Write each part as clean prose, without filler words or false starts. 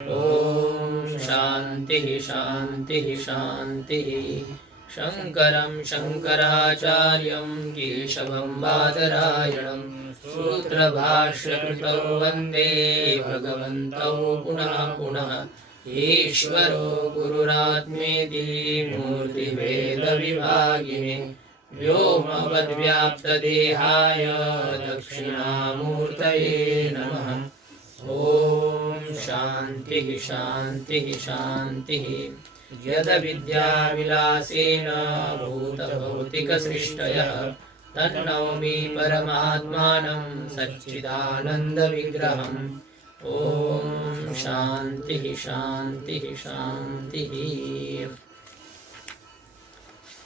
ओम शांति शांति शांति। शंकरं शंकराचार्यं केशवं बादरायणं सूत्रभाष्यकृतौ वन्दे भगवन्तौ पुनः पुनः। ईश्वरो गुरुरात्मेति मूर्तिभेदविभागिने व्योमवद्व्याप्तदेहाय दक्षिणामूर्तये नमः। ओम शांति शांति शांति। यद विद्याविलासेन भूतभौतिकसृष्टयः तन्नौमि परमात्मानं सच्चिदानन्दविग्रहम्। ओम शांति शांति शांति।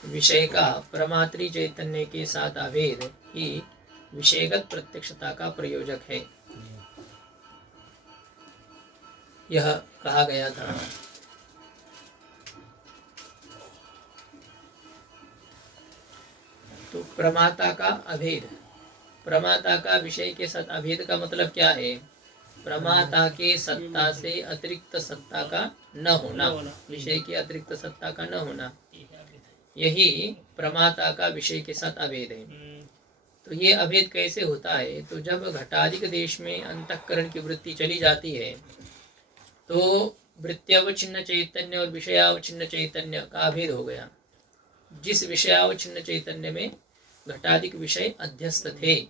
विषय का प्रमात्री चैतन्य के साथ अभेद ही विषयगत प्रत्यक्षता का प्रयोजक है, यह कहा गया था। तो प्रमाता का अभेद, प्रमाता का विषय के साथ अभेद का मतलब क्या है? प्रमाता के सत्ता से अतिरिक्त सत्ता का न होना, विषय की अतिरिक्त सत्ता का न होना, यही प्रमाता का विषय के साथ अभेद है। तो ये अभेद कैसे होता है? तो जब घटादिक देश में अंतःकरण की वृत्ति चली जाती है तो वृत्त्यवच्छिन्न चैतन्य और विषयावच्छिन्न चैतन्य का अभेद हो गया। जिस विषयावच्छिन्न चैतन्य में घटादिक विषय अध्यस्त थे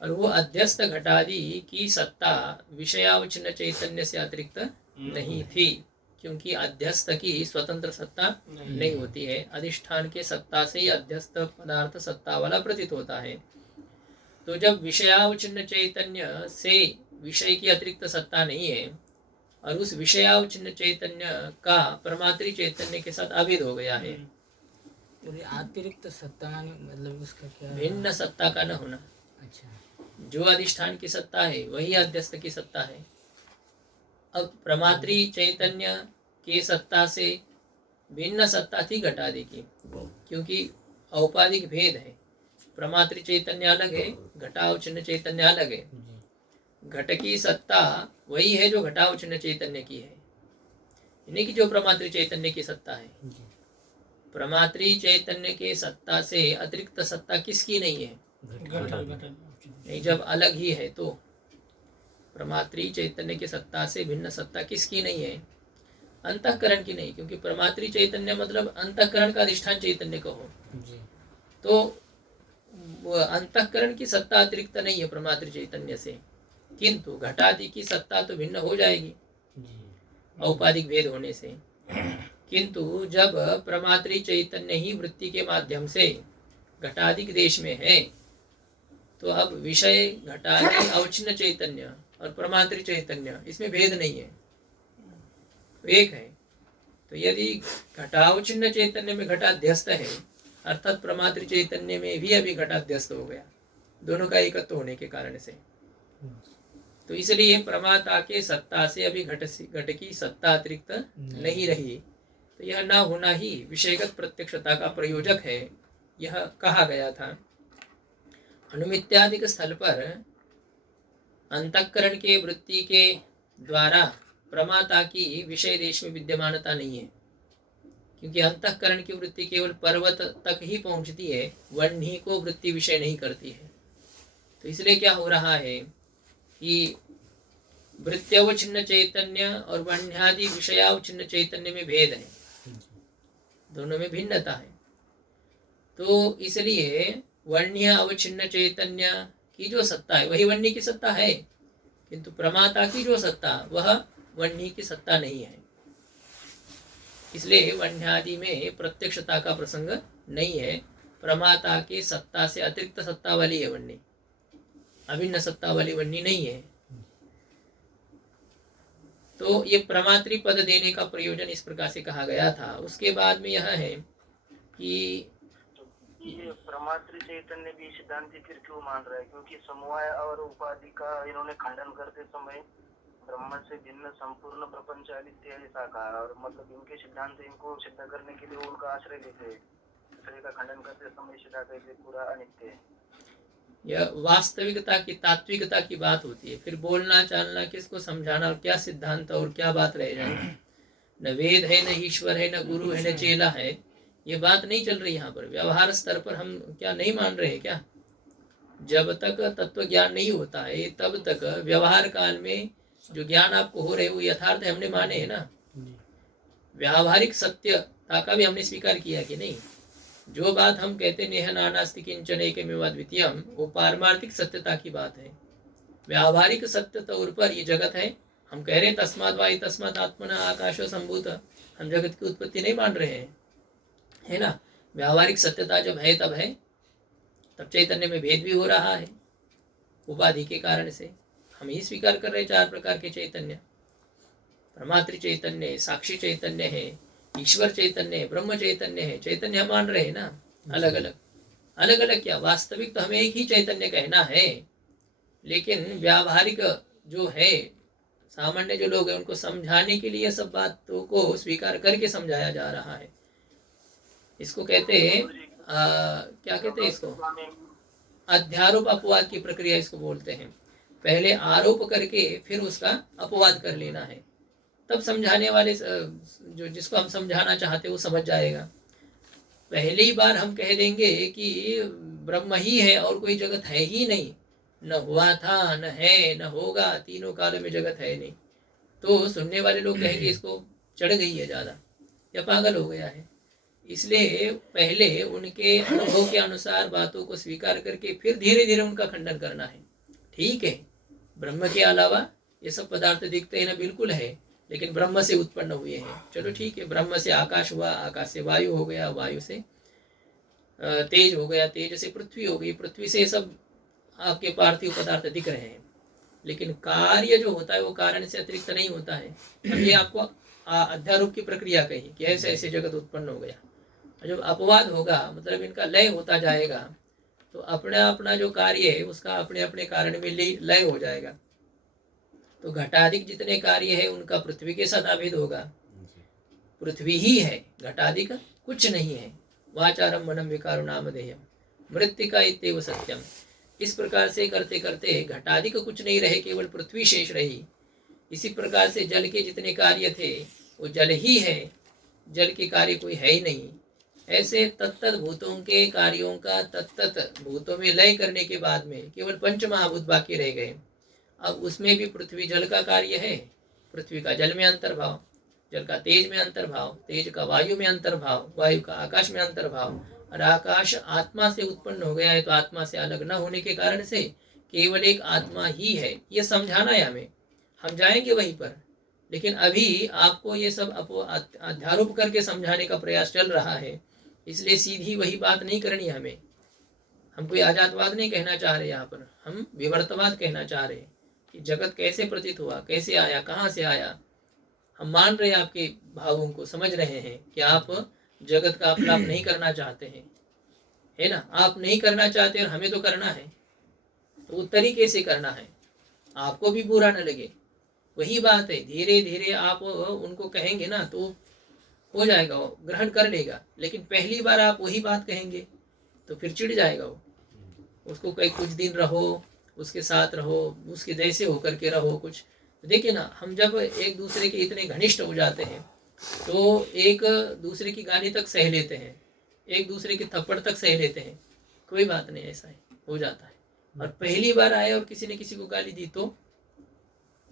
और वो अध्यस्त घटादि की सत्ता विषयावच्छिन्न चैतन्य से अतिरिक्त नहीं थी, क्योंकि अध्यस्त की स्वतंत्र सत्ता नहीं होती है। अधिष्ठान के सत्ता से ही अध्यस्त पदार्थ सत्ता वाला प्रतीत होता है। तो जब विषयावच्छिन्न चैतन्य से विषय की अतिरिक्त सत्ता नहीं है और उस विषयावच्छिन्न चैतन्य का प्रमात्री चैतन्य के साथ अभेद हो गया है। अतिरिक्त सत्ता मतलब उसका क्या? भिन्न सत्ता का न होना। अच्छा, जो अधिष्ठान की सत्ता है वही अध्यस्त की सत्ता है। अब प्रमात्री चैतन्य की सत्ता से भिन्न सत्ता थी घटादि की, क्योंकि औपाधिक भेद है। प्रमात्री चैतन्य अलग है, घटावच्छिन्न चैतन्य अलग है। घट की सत्ता वही है जो घटावच्छिन्न चैतन्य की है, यानी कि जो प्रमात्री चैतन्य की सत्ता है। प्रमात्री चैतन्य के सत्ता से अतिरिक्त सत्ता किसकी नहीं है? नहीं, जब अलग ही है तो प्रमात्री चैतन्य की सत्ता से भिन्न सत्ता किसकी नहीं है? अंतःकरण की नहीं, क्योंकि प्रमात्री चैतन्य मतलब अंतःकरण का अधिष्ठान चैतन्य कहो तो अंतःकरण की सत्ता अतिरिक्त नहीं है प्रमात्री चैतन्य से, किंतु घटादि की सत्ता तो भिन्न हो जाएगी औपाधिक भेद होने से। किंतु जब प्रमात्री चैतन्य ही वृत्ति के माध्यम से घटादिक देश में है तो अब विषय घटादि अवच्छिन्न चैतन्य और प्रमात्री चैतन्य, इसमें भेद नहीं है, तो एक है। तो यदि घटावच्छिन्न चैतन्य में घटाध्यस्त है अर्थात प्रमात्री चैतन्य में भी अभी घटाध्यस्त हो गया, दोनों का एकत्व होने के कारण से। तो इसलिए प्रमाता के सत्ता से अभी घट की सत्ता अतिरिक्त नहीं रही, तो यह न होना ही विषयगत प्रत्यक्षता का प्रयोजक है, यह कहा गया था। अनुमित्यादिक स्थल पर अंतःकरण के वृत्ति के द्वारा प्रमाता की विषय देश में विद्यमानता नहीं है, क्योंकि अंतःकरण की वृत्ति केवल पर्वत तक ही पहुंचती है, वह्नि को वृत्ति विषय नहीं करती है। तो इसलिए क्या हो रहा है कि वृत्त्यवच्छिन्न चैतन्य और वह्न्यादि विषयावच्छिन्न चैतन्य में भेद है, दोनों में भिन्नता है। तो इसलिए वह्न्य अवच्छिन्न चैतन्य की जो सत्ता है वही वह्नि की सत्ता है, किंतु प्रमाता की जो सत्ता वह वह्नि की सत्ता नहीं है। इसलिए वह्न्यादि में प्रत्यक्षता का प्रसंग नहीं है। प्रमाता के सत्ता से अतिरिक्त सत्ता वाली है वह्नि, अभिन्न सत्ता वाली वह्नि नहीं है। तो ये प्रमात्री पद देने का प्रयोजन इस प्रकार से कहा गया था। उसके बाद में यह है कि ये प्रमात्री चैतन्य भी सिद्धांति फिर क्यों मान रहा है? क्योंकि समवाय और उपाधि का इन्होंने खंडन करते समय ब्रह्म से भिन्न संपूर्ण प्रपंच अनित्य ऐसा कहा, और मतलब इनके सिद्धांत इनको सिद्ध करने के लिए उनका आश्रय लेते हैं, दूसरे का खंडन करते समय सिद्धांत पूरा अनित्य है। यह वास्तविकता की, तात्विकता की बात होती है। फिर बोलना चालना, किसको समझाना और क्या सिद्धांत और क्या बात रह जाएगी। न वेद है, न ईश्वर है, न गुरु है, न चेला है, ये बात नहीं चल रही यहाँ पर। व्यवहार स्तर पर हम क्या नहीं मान रहे हैं क्या? जब तक तत्व ज्ञान नहीं होता है तब तक व्यवहार काल में जो ज्ञान आपको हो रहे वो यथार्थ है, हमने माने है ना। व्यावहारिक सत्यता का भी हमने स्वीकार किया कि नहीं। जो बात हम कहते नेह नानास्ति किंचन एकमेव अद्वितीयम, वो पारमार्थिक सत्यता की बात है। व्यावहारिक सत्य तौर पर ये जगत है। हम कह रहे हैं तस्मात् वायु तस्मात् आत्मना आकाशो संभूत, हम जगत की उत्पत्ति नहीं मान रहे हैं, है ना। व्यावहारिक सत्यता जब है तब है, तब चैतन्य में भेद भी हो रहा है उपाधि के कारण से। हम ही स्वीकार कर रहे हैं 4 प्रकार के चैतन्य। परमात्र चैतन्य, साक्षी चैतन्य है, ईश्वर चैतन्य है, ब्रह्म चैतन्य है। चैतन्य हम मान रहे हैं ना, अलग अलग। अलग अलग क्या, वास्तविक तो हमें एक ही चैतन्य कहना है, लेकिन व्यावहारिक जो है, सामान्य जो लोग हैं, उनको समझाने के लिए सब बातों को स्वीकार करके समझाया जा रहा है। इसको कहते हैं क्या कहते हैं इसको, अध्यारोप अपवाद की प्रक्रिया इसको बोलते हैं। पहले आरोप करके फिर उसका अपवाद कर लेना है, तब समझाने वाले जो जिसको हम समझाना चाहते वो समझ जाएगा। पहली बार हम कह देंगे कि ब्रह्म ही है और कोई जगत है ही नहीं, न हुआ था, न है, न होगा, तीनों कालों में जगत है नहीं, तो सुनने वाले लोग कहेंगे इसको चढ़ गई है ज़्यादा या पागल हो गया है। इसलिए पहले उनके अनुभव के अनुसार बातों को स्वीकार करके फिर धीरे धीरे उनका खंडन करना है। ठीक है, ब्रह्म के अलावा ये सब पदार्थ दिखते हैं ना, बिल्कुल है, लेकिन ब्रह्म से उत्पन्न हुए हैं। चलो ठीक है, ब्रह्म से आकाश हुआ, आकाश से वायु हो गया, वायु से तेज हो गया, तेज से पृथ्वी हो गई, पृथ्वी से सब आपके पार्थिव पदार्थ दिख रहे हैं, लेकिन कार्य जो होता है वो कारण से अतिरिक्त नहीं होता है। अब ये आपको अध्यारोप की प्रक्रिया कही कि ऐसे ऐसे जगत उत्पन्न हो गया। जब अपवाद होगा मतलब इनका लय होता जाएगा, तो अपना अपना जो कार्य है उसका अपने अपने कारण में लय हो जाएगा। तो घटाधिक जितने कार्य है उनका पृथ्वी के साथ अभेद होगा। पृथ्वी ही है, घटाधिक कुछ नहीं है। वाचारम मनम विकारो नामधेयम मृत्तिका इत्येव सत्यम। इस प्रकार से करते करते घटाधिक कुछ नहीं रहे, केवल पृथ्वी शेष रही। इसी प्रकार से जल के जितने कार्य थे वो जल ही है, जल के कार्य कोई है ही नहीं। ऐसे तत्त भूतों के कार्यों का तत्त भूतों में लय करने के बाद में केवल पंच महाभूत बाकी रह गए। अब उसमें भी पृथ्वी जल का कार्य है, पृथ्वी का जल में अंतर्भाव, जल का तेज में अंतर्भाव, तेज का वायु में अंतर्भाव, वायु का आकाश में अंतर्भाव, और आकाश आत्मा से उत्पन्न हो गया है, तो आत्मा से अलग न होने के कारण से केवल एक आत्मा ही है। ये समझाना है हमें, हम जाएंगे वहीं पर, लेकिन अभी आपको ये सब अध्यारोप करके समझाने का प्रयास चल रहा है, इसलिए सीधी वही बात नहीं करनी हमें। हम कोई आजादवाद नहीं कहना चाह रहे, यहाँ पर हम विवर्तवाद कहना चाह रहे कि जगत कैसे प्रतीत हुआ, कैसे आया, कहाँ से आया। हम मान रहे हैं आपके भावों को, समझ रहे हैं कि आप जगत का अपलाप नहीं करना चाहते हैं, है ना। आप नहीं करना चाहते और हमें तो करना है, तो वो तरीके से करना है, आपको भी बुरा न लगे। वही बात है, धीरे धीरे आप उनको कहेंगे ना तो हो जाएगा, वो ग्रहण कर लेगा। लेकिन पहली बार आप वही बात कहेंगे तो फिर चिढ़ जाएगा वो। उसको कई कुछ दिन रहो, उसके साथ रहो, उसके जैसे होकर के रहो कुछ। देखिए ना, हम जब एक दूसरे के इतने घनिष्ठ हो जाते हैं तो एक दूसरे की गाली तक सह लेते हैं, एक दूसरे के थप्पड़ तक सह लेते हैं, कोई बात नहीं, ऐसा है, हो जाता है। और पहली बार आए और किसी ने किसी को गाली दी तो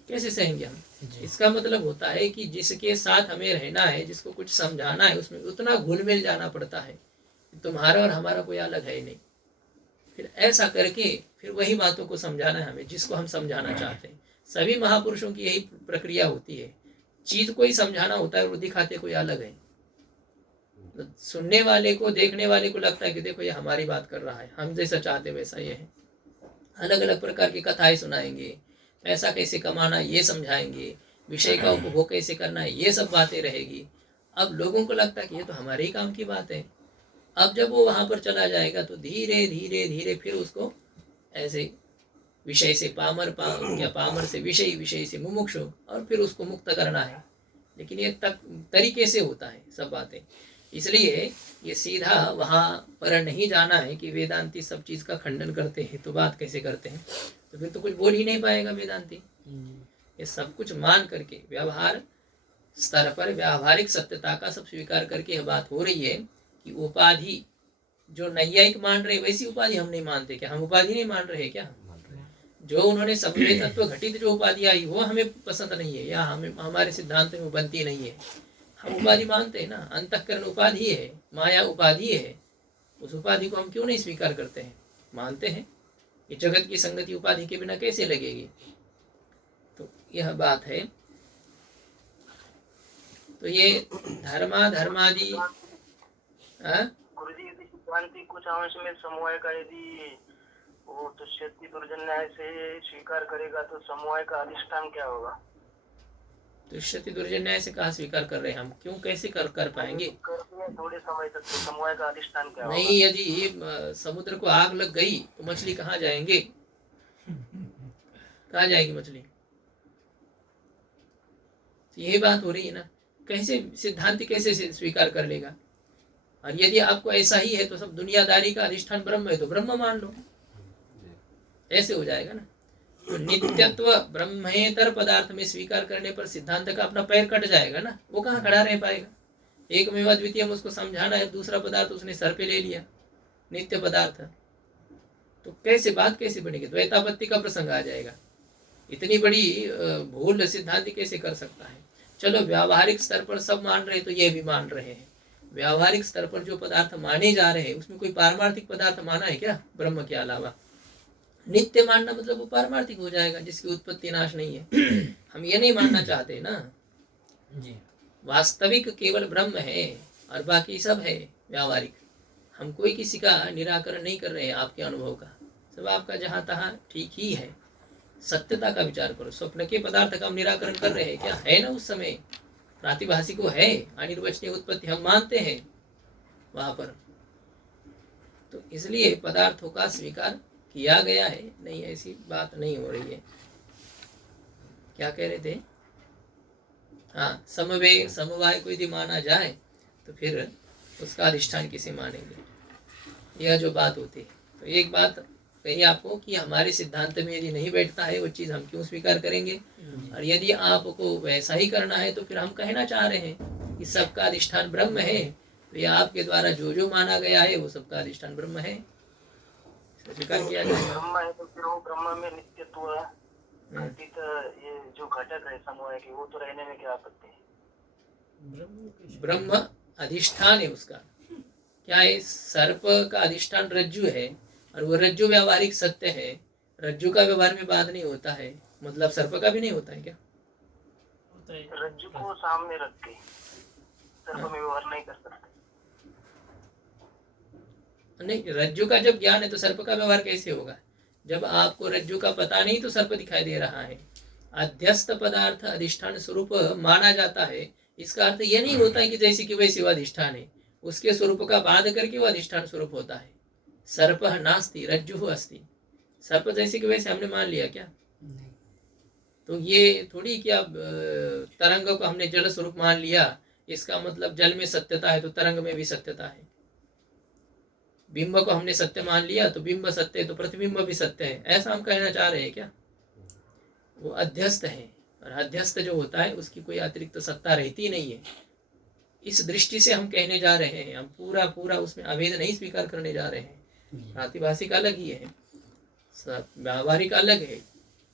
कैसे सहेंगे हम। इसका मतलब होता है कि जिसके साथ हमें रहना है, जिसको कुछ समझाना है, उसमें उतना घुल मिल जाना पड़ता है, तुम्हारा और हमारा कोई अलग है ही नहीं। फिर ऐसा करके फिर वही बातों को समझाना है हमें जिसको हम समझाना चाहते हैं। सभी महापुरुषों की यही प्रक्रिया होती है, चीज को ही समझाना होता है, वो दिखाते कोई अलग है। तो सुनने वाले को, देखने वाले को लगता है कि देखो ये हमारी बात कर रहा है, हम जैसा चाहते वैसा ये है। अलग अलग प्रकार की कथाएं सुनाएंगे, पैसा कैसे कमाना ये समझाएंगे, विषय का उपभोग कैसे करना है ये सब बातें रहेगी। अब लोगों को लगता है कि ये तो हमारे ही काम की बात है। अब जब वो वहां पर चला जाएगा तो धीरे धीरे धीरे फिर उसको ऐसे विषय से पामर, पामर से विषय, विषय से मुमुक्षु, और फिर उसको मुक्त करना है। लेकिन ये तरीके से होता है सब बातें। इसलिए ये सीधा वहाँ पर नहीं जाना है कि वेदांती सब चीज का खंडन करते हैं तो बात कैसे करते हैं, तो फिर तो कुछ बोल ही नहीं पाएगा वेदांती। ये सब कुछ मान करके व्यवहार स्तर पर व्यावहारिक सत्यता का सब स्वीकार करके यह बात हो रही है कि उपाधि जो नैयायिक मान रहे वैसी उपाधि हम नहीं मानते। क्या हम उपाधि नहीं मान रहे क्या? जो उन्होंने समवेत तत्व घटित जो उपाधि आई वो हमें पसंद नहीं है या हमें हमारे सिद्धांत में बनती नहीं है। हम उपाधि मानते हैं ना, अंतःकरण उपाधि है, माया उपाधि है, उस उपाधि को हम क्यों नहीं स्वीकार करते हैं, मानते हैं। ये जगत की संगति उपाधि के बिना कैसे लगेगी? तो यह बात है। तो ये धर्मादि गुरुजी यदि सिद्धांति कुछ अंश में समवाय का यदि वो तुष्यति दुर्जन्य से स्वीकार करेगा तो समवाय का अधिष्ठान क्या होगा? तुष्यति दुर्जन्य से कहा स्वीकार कर रहे हैं हम, क्यों कैसे कर पाएंगे? थोड़े समय तक तो समवाय का अधिष्ठान क्या होगा? नहीं, यदि समुद्र को आग लग गई तो मछली कहाँ जाएंगे? कहाँ जाएगी मछली? यही बात हो रही है ना, कैसे सिद्धांत कैसे स्वीकार कर लेगा? और यदि आपको ऐसा ही है तो सब दुनियादारी का अधिष्ठान ब्रह्म है तो ब्रह्म मान लो, ऐसे हो जाएगा ना। तो नित्यत्व ब्रह्मेतर पदार्थ में स्वीकार करने पर सिद्धांत का अपना पैर कट जाएगा ना, वो कहाँ खड़ा रह पाएगा? एक मेवा द्वितीय उसको समझाना है, दूसरा पदार्थ उसने सर पे ले लिया, नित्य पदार्थ, तो कैसे बात कैसे बनेगी? द्वैतापत्ति का प्रसंग आ जाएगा। इतनी बड़ी भूल सिद्धांत कैसे कर सकता है? चलो व्यावहारिक स्तर पर सब मान रहे तो ये भी मान रहे हैं। व्यावहारिक स्तर पर जो पदार्थ माने जा रहे हैं उसमें कोई पारमार्थिक पदार्थ माना है क्या ब्रह्म के अलावा? नित्य मानना मतलब वो पारमार्थिक हो जाएगा जिसकी उत्पत्ति नाश नहीं है। हम ये नहीं मानना चाहते ना जी। वास्तविक केवल ब्रह्म है और बाकी सब है व्यावहारिक। हम कोई किसी का निराकरण नहीं कर रहे हैं, आपके अनुभव का सब आपका जहाँ तहाँ ठीक ही है। सत्यता का विचार करो। स्वप्न के पदार्थ का हम निराकरण कर रहे हैं क्या? है ना, उस समय प्रातिभाषिक को है, अनिर्वचनीय उत्पत्ति हम मानते हैं वहां पर। तो इसलिए पदार्थों का स्वीकार किया गया है, नहीं ऐसी बात नहीं हो रही है। क्या कह रहे थे? हाँ, समवेय समवाय को यदि माना जाए तो फिर उसका अधिष्ठान किसे मानेंगे, यह जो बात होती है। तो एक बात कही आपको कि हमारे सिद्धांत में यदि नहीं बैठता है वो चीज़ हम क्यों स्वीकार करेंगे, और यदि आपको वैसा ही करना है तो फिर हम कहना चाह रहे हैं कि सबका अधिष्ठान ब्रह्म है, तो यह आपके द्वारा जो जो माना गया है वो सबका अधिष्ठान ब्रह्म है, स्वीकार किया जाएगा। ब्रह्म है तो फिर वो ब्रह्म में नित्यत्व घटित ये जो घटक है समवाय के, वो तो रहने में क्या आपत्ति है? ब्रह्म अधिष्ठान है उसका। क्या है? सर्प का अधिष्ठान रज्जु है और वो रज्जु व्यावहारिक सत्य है। रज्जु का व्यवहार में बात नहीं होता है, मतलब सर्प का भी नहीं होता है क्या? रज्जु को सामने रख के सर्प में व्यवहार नहीं कर सकते। नहीं, रज्जु का जब ज्ञान है तो सर्प का व्यवहार कैसे होगा? जब आपको रज्जु का पता नहीं तो सर्प दिखाई दे रहा है। अध्यस्त पदार्थ अधिष्ठान स्वरूप माना जाता है, इसका अर्थ यह नहीं होता है कि जैसे कि वैसे वो अधिष्ठान है, उसके स्वरूप का बाध करके वो अधिष्ठान स्वरूप होता है। सर्प नास्ति रज्जु अस्ति, सर्प जैसे कि वैसे हमने मान लिया क्या? तो ये थोड़ी क्या तरंग को हमने जल स्वरूप मान लिया, इसका मतलब जल में सत्यता है तो तरंग में भी सत्यता है। बिंब को हमने सत्य मान लिया तो बिंब सत्य है तो प्रतिबिंब भी सत्य है, ऐसा हम कहना चाह रहे हैं क्या? वो अध्यस्त है, और अध्यस्त जो होता है उसकी कोई अतिरिक्त सत्ता रहती नहीं है। इस दृष्टि से हम कहने जा रहे हैं, हम पूरा पूरा उसमें अभेद नहीं स्वीकार करने जा रहे हैं। प्रातिभाषिक अलग ही है, व्यावहारिक अलग है,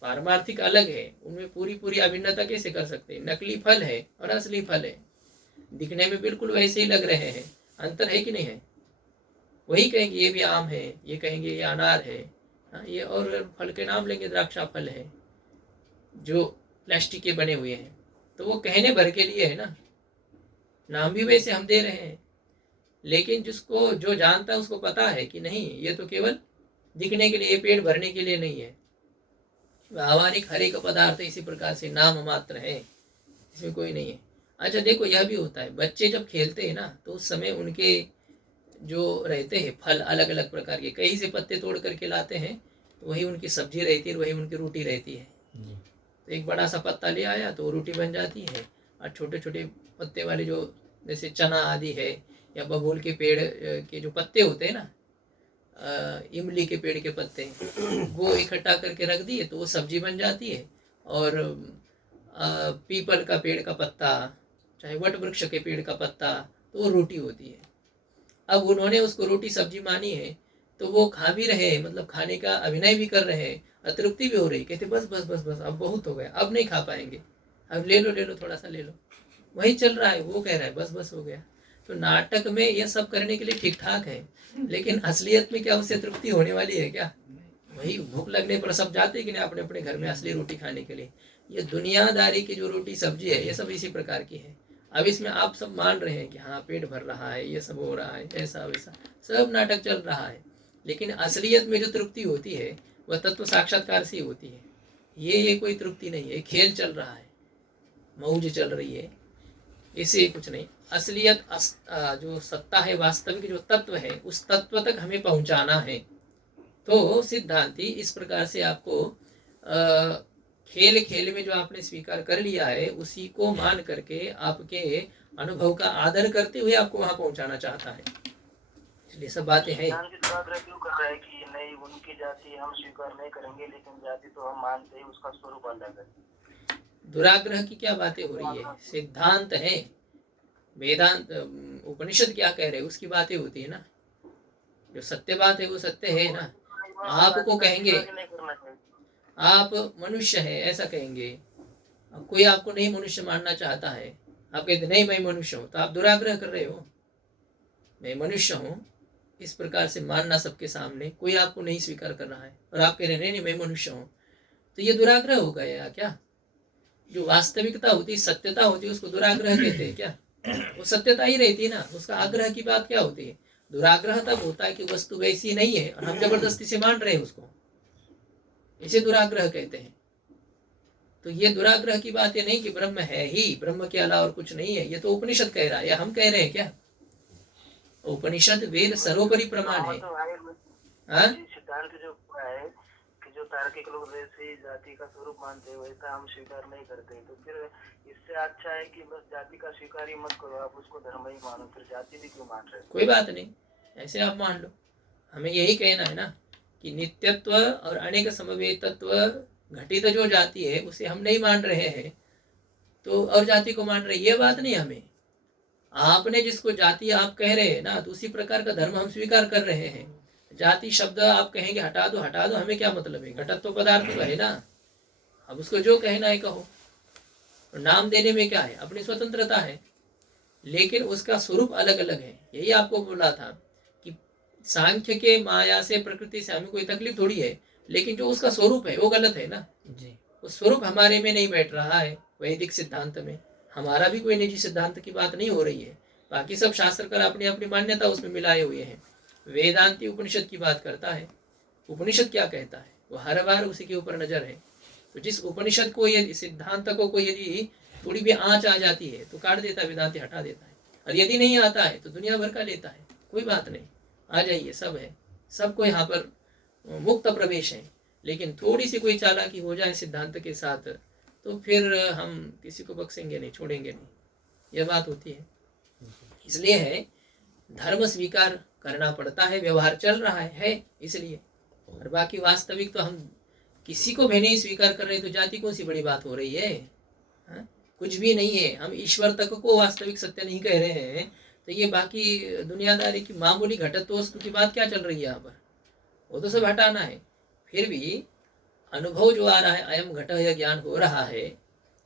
पारमार्थिक अलग है, उनमें पूरी पूरी अभिन्नता कैसे कर सकते हैं? नकली फल है और असली फल है, दिखने में बिल्कुल वैसे ही लग रहे हैं, अंतर है कि नहीं है? वही कहेंगे ये भी आम है, ये कहेंगे ये अनार है, ये और फल के नाम लेंगे, द्राक्षा फल है जो प्लास्टिक के बने हुए हैं, तो वो कहने भर के लिए है ना, नाम भी वैसे हम दे रहे हैं। लेकिन जिसको जो जानता है उसको पता है कि नहीं, ये तो केवल दिखने के लिए, पेट भरने के लिए नहीं है। व्यावहारिक हर एक पदार्थ इसी प्रकार से नाम मात्र है, इसमें कोई नहीं है। अच्छा देखो, यह भी होता है, बच्चे जब खेलते हैं ना तो उस समय उनके जो रहते हैं फल अलग अलग प्रकार के, कहीं से पत्ते तोड़ करके लाते हैं तो वही उनकी सब्जी रहती है, वही उनकी रोटी रहती है। तो एक बड़ा सा पत्ता ले आया तो रोटी बन जाती है, और छोटे छोटे पत्ते वाले जो जैसे चना आदि है, या बबूल के पेड़ के जो पत्ते होते हैं ना, इमली के पेड़ के पत्ते, वो इकट्ठा करके रख दिए तो वो सब्जी बन जाती है। और पीपल का पेड़ का पत्ता, चाहे वट वृक्ष के पेड़ का पत्ता, तो वो रोटी होती है। अब उन्होंने उसको रोटी सब्जी मानी है, तो वो खा भी रहे, मतलब खाने का अभिनय भी कर रहे हैं, अतृप्ति भी हो रही, कहते बस बस बस बस अब बहुत हो गया, अब नहीं खा पाएंगे, अब ले लो थोड़ा सा ले लो, वही चल रहा है। वो कह रहा है बस बस हो गया। तो नाटक में यह सब करने के लिए ठीक ठाक है, लेकिन असलियत में क्या उससे तृप्ति होने वाली है क्या? वही भूख लगने पर सब जाते हैं कि नहीं अपने अपने घर में असली रोटी खाने के लिए। ये दुनियादारी की जो रोटी सब्जी है ये सब इसी प्रकार की है। अब इसमें आप सब मान रहे हैं कि हाँ पेट भर रहा है, ये सब हो रहा है, ऐसा वैसा सब नाटक चल रहा है, लेकिन असलियत में जो तृप्ति होती है वह तत्व साक्षात्कार से ही होती है। ये कोई तृप्ति नहीं है, खेल चल रहा है, मौज चल रही है, इससे कुछ नहीं। असलियत जो सत्ता है, वास्तविक जो तत्व है, उस तत्व तक हमें पहुंचाना है। तो सिद्धांती इस प्रकार से आपको खेल खेल में जो आपने स्वीकार कर लिया है उसी को मान करके आपके अनुभव का आदर करते हुए आपको वहां पहुंचाना चाहता है। इसलिए सब बातें हैं। क्यों कर रहा है कि नहीं उनकी जाति हम स्वीकार नहीं करेंगे, लेकिन जाति तो हम मानते हैं, उसका स्वरूप अलग है। दुराग्रह की क्या बातें हो रही है? सिद्धांत है, वेदांत उपनिषद क्या कह रहे हैं उसकी बातें होती है ना। जो सत्य बात है वो सत्य है ना। आपको कहेंगे आप मनुष्य है ऐसा कहेंगे, अब कोई आपको नहीं मनुष्य मानना चाहता है, आप कहते नहीं मैं मनुष्य हूं, तो आप दुराग्रह कर रहे हो। मैं मनुष्य हूं इस प्रकार से मानना सबके सामने, कोई आपको नहीं स्वीकार कर रहा है और आप कह रहे नहीं नहीं मैं मनुष्य हूं, तो ये दुराग्रह हो गया क्या? जो वास्तविकता होती, सत्यता होती है उसको दुराग्रह कहते हैं क्या? वो सत्यता ही रहती है ना, उसका आग्रह की बात क्या होती है? दुराग्रह तब होता है कि वस्तु वैसी नहीं है और हम जबरदस्ती से मान रहे हैं उसको, इसे दुराग्रह कहते हैं। तो ये दुराग्रह की बात ये नहीं कि ब्रह्म है ही, ब्रह्म के अलावा और कुछ नहीं है, ये तो उपनिषद कह रहा है या हम कह रहे हैं क्या? उपनिषद वेद सर्वोपरि प्रमाण है। सिद्धांत जो है कि जो तार्किक लोग वैसे जाति का स्वरूप मानते हैं वैसा हम स्वीकार नहीं करते, तो फिर इससे अच्छा है कि बस जाति का स्वीकार ही मत करो, आप उसको धर्म ही मानो, फिर जाति भी क्यों मान रहे हो? कोई बात नहीं, ऐसे आप मान लो। हमें यही कहना है ना कि नित्यत्व और अनेक समवेतत्व घटित जो जाति है उसे हम नहीं मान रहे हैं, तो और जाति को मान रहे, ये बात नहीं। हमें आपने जिसको जाति आप कह रहे हैं ना, तो उसी प्रकार का धर्म हम स्वीकार कर रहे हैं। जाति शब्द आप कहेंगे हटा दो, हमें क्या मतलब है? घटत्व पदार्थ तो है ना, अब उसको जो कहना है कहो। नाम देने में क्या है? अपनी स्वतंत्रता है, लेकिन उसका स्वरूप अलग अलग है। यही आपको बोला था कि सांख्य के माया से, प्रकृति से हमें कोई तकलीफ थोड़ी है, लेकिन जो उसका स्वरूप है वो गलत है ना जी। उस स्वरूप हमारे में नहीं बैठ रहा है। वैदिक सिद्धांत में हमारा भी कोई निजी सिद्धांत की बात नहीं हो रही है, बाकी सब शास्त्रकार अपनी अपनी मान्यता उसमें मिलाए हुए हैं। वेदांती उपनिषद की बात करता है, उपनिषद क्या कहता है वो हर बार उसी के ऊपर नजर है। तो जिस उपनिषद को, यदि सिद्धांत को यदि थोड़ी भी आंच आ जाती है तो काट देता है, वेदांती हटा देता है, और यदि नहीं आता है तो दुनिया भर का लेता है। कोई बात नहीं, आ जाइए, सब है, सबको यहाँ पर मुक्त प्रवेश है। लेकिन थोड़ी सी कोई चालाकी हो जाए सिद्धांत के साथ तो फिर हम किसी को बख्शेंगे नहीं, छोड़ेंगे नहीं, यह बात होती है। इसलिए है धर्म स्वीकार करना पड़ता है, व्यवहार चल रहा है इसलिए। और बाकी वास्तविक तो हम किसी को भी नहीं स्वीकार कर रहे, तो जाति कौन सी बड़ी बात हो रही है? हा? कुछ भी नहीं है। हम ईश्वर तक को वास्तविक सत्य नहीं कह रहे हैं, तो ये बाकी दुनियादारी की मामूली घटत्व वस्तु की बात क्या चल रही है यहाँ पर? वो तो सब हटाना है। फिर भी अनुभव जो आ रहा है, अयम घट यह ज्ञान हो रहा है,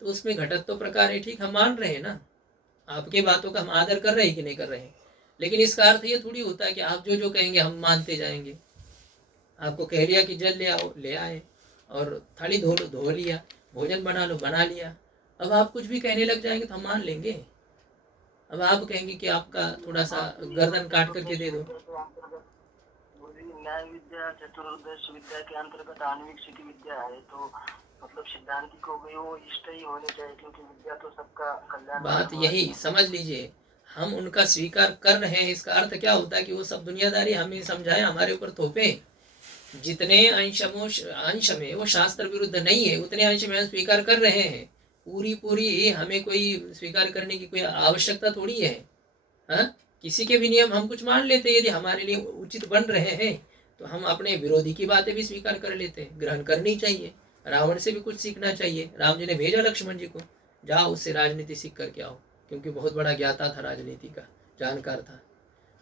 तो उसमें घटत्व प्रकार है, ठीक, हम मान रहे हैं ना, आपके बातों का हम आदर कर रहे हैं कि नहीं कर रहे हैं। लेकिन इसका अर्थ ये थोड़ी होता है कि आप जो जो कहेंगे हम मानते जाएंगे। आपको कह लिया कि जल ले आओ, ले आए, और थाली धो लिया, भोजन बना लो, बना लिया। अब आप कुछ भी कहने लग जाएंगे तो हम मान लेंगे। अब आप कहेंगे कि आपका थोड़ा सा गर्दन काट करके दे दो। न्याय विद्या चतुर्दश विद्या के अंतर्गत आन्वीक्षिक विद्या है, तो मतलब सिद्धांति को भी वो इष्ट ही होने चाहिए, क्योंकि विद्या तो सबका कल्याण। बात यही समझ लीजिए, हम उनका स्वीकार कर रहे हैं, इसका अर्थ क्या होता है कि वो सब दुनियादारी हमें समझाए, हमारे ऊपर थोपे। जितने अंश में वो शास्त्र विरुद्ध नहीं है, उतने अंश में हम स्वीकार कर रहे हैं। पूरी पूरी हमें कोई स्वीकार करने की कोई आवश्यकता थोड़ी है। हाँ, किसी के भी नियम हम कुछ मान लेते हैं, यदि हमारे लिए उचित बन रहे हैं तो हम अपने विरोधी की बातें भी स्वीकार कर लेते हैं, ग्रहण करनी चाहिए। रावण से भी कुछ सीखना चाहिए। राम जी ने भेजा लक्ष्मण जी को, जाओ उससे राजनीति सीख करके आओ, क्योंकि बहुत बड़ा ज्ञाता था, राजनीति का जानकार था।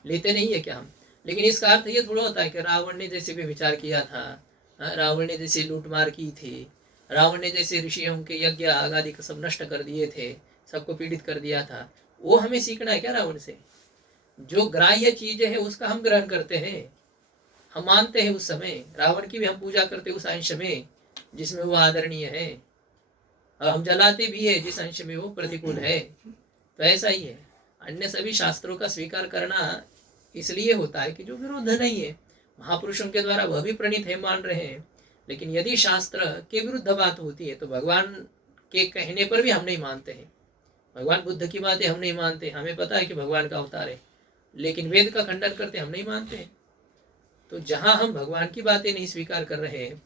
लेते नहीं है क्या हम? लेकिन इसका अर्थ ये थोड़ा होता है कि रावण ने जैसे भी विचार किया था, रावण ने जैसे लूटमार की थी, रावण ने जैसे ऋषियों के यज्ञ आदि को सब नष्ट कर दिए थे, सबको पीड़ित कर दिया था, वो हमें सीखना है क्या रावण से? जो ग्राह्य चीज है उसका हम ग्रहण करते हैं, हम मानते हैं। उस समय रावण की भी हम पूजा करते उस अंश में जिसमें वो आदरणीय है, और हम जलाते भी है जिस अंश में वो प्रतिकूल है। तो ऐसा ही है, अन्य सभी शास्त्रों का स्वीकार करना इसलिए होता है कि जो विरुद्ध नहीं है। महापुरुषों के द्वारा वह भी प्रणीत है, मान रहे हैं। लेकिन यदि शास्त्र के विरुद्ध बात होती है तो भगवान के कहने पर भी हम नहीं मानते हैं। भगवान बुद्ध की बातें हम नहीं मानते, हमें पता है कि भगवान का अवतार है, लेकिन वेद का खंडन करते हम नहीं मानते हैं। तो जहां हम भगवान की बातें नहीं स्वीकार कर रहे हैं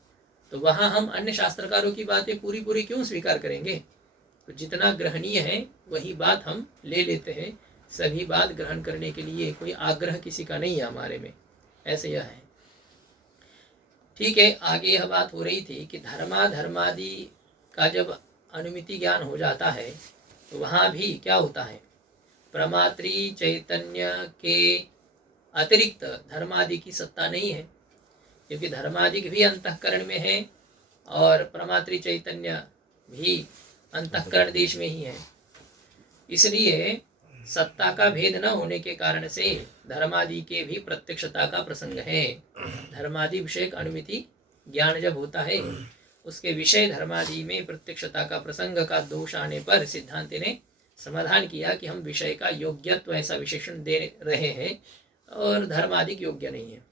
तो वहां हम अन्य शास्त्रकारों की बातें पूरी पूरी क्यों स्वीकार करेंगे? तो जितना ग्रहणीय है वही बात हम ले लेते हैं, सभी बात ग्रहण करने के लिए कोई आग्रह किसी का नहीं है हमारे में, ऐसे यह है। ठीक है, आगे यह बात हो रही थी कि धर्मादि का जब अनुमिति ज्ञान हो जाता है तो वहां भी क्या होता है? प्रमात्री चैतन्य के अतिरिक्त धर्मादि की सत्ता नहीं है, क्योंकि धर्मादि भी अंतःकरण में है और प्रमात्री चैतन्य भी अंतःकरण देश में ही है। इसलिए सत्ता का भेद न होने के कारण से धर्मादि के भी प्रत्यक्षता का प्रसंग है। धर्मादि विषयक अनुमिति ज्ञान जब होता है उसके विषय धर्मादि में प्रत्यक्षता का प्रसंग का दोष आने पर सिद्धांत ने समाधान किया कि हम विषय का योग्यत्व ऐसा विशेषण दे रहे हैं और धर्मादि योग्य नहीं है।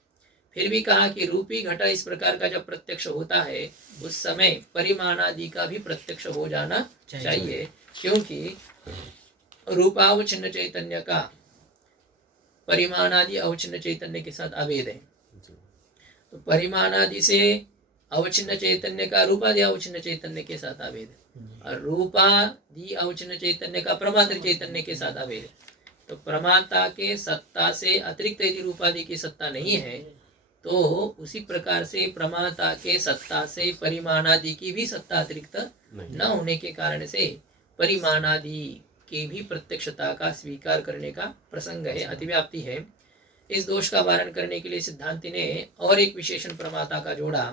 फिर भी कहा कि रूपी घटा इस प्रकार का जब प्रत्यक्ष होता है उस समय परिमाणादि का भी प्रत्यक्ष हो जाना चाहिए, क्योंकि रूपावच्छिन्न चैतन्य का परिमाणादि अवच्छिन्न चैतन्य के साथ अभेद है। तो परिमाणादि से अवच्छिन्न चैतन्य का रूपादि अवच्छिन्न चैतन्य के साथ अभेद है, और रूपादि अवच्छिन्न चैतन्य का प्रमात्र चैतन्य के साथ अभेद है। तो प्रमाता के सत्ता से अतिरिक्त यदि रूपादि की सत्ता नहीं है तो उसी प्रकार से प्रमाता के सत्ता से परिमाणादि की भी सत्ता अतिरिक्त न होने के कारण से परिमाणादि की भी प्रत्यक्षता का स्वीकार करने का प्रसंग है, अतिव्याप्ति है। इस दोष का वारण करने के लिए सिद्धांति ने और एक विशेषण प्रमाता का जोड़ा,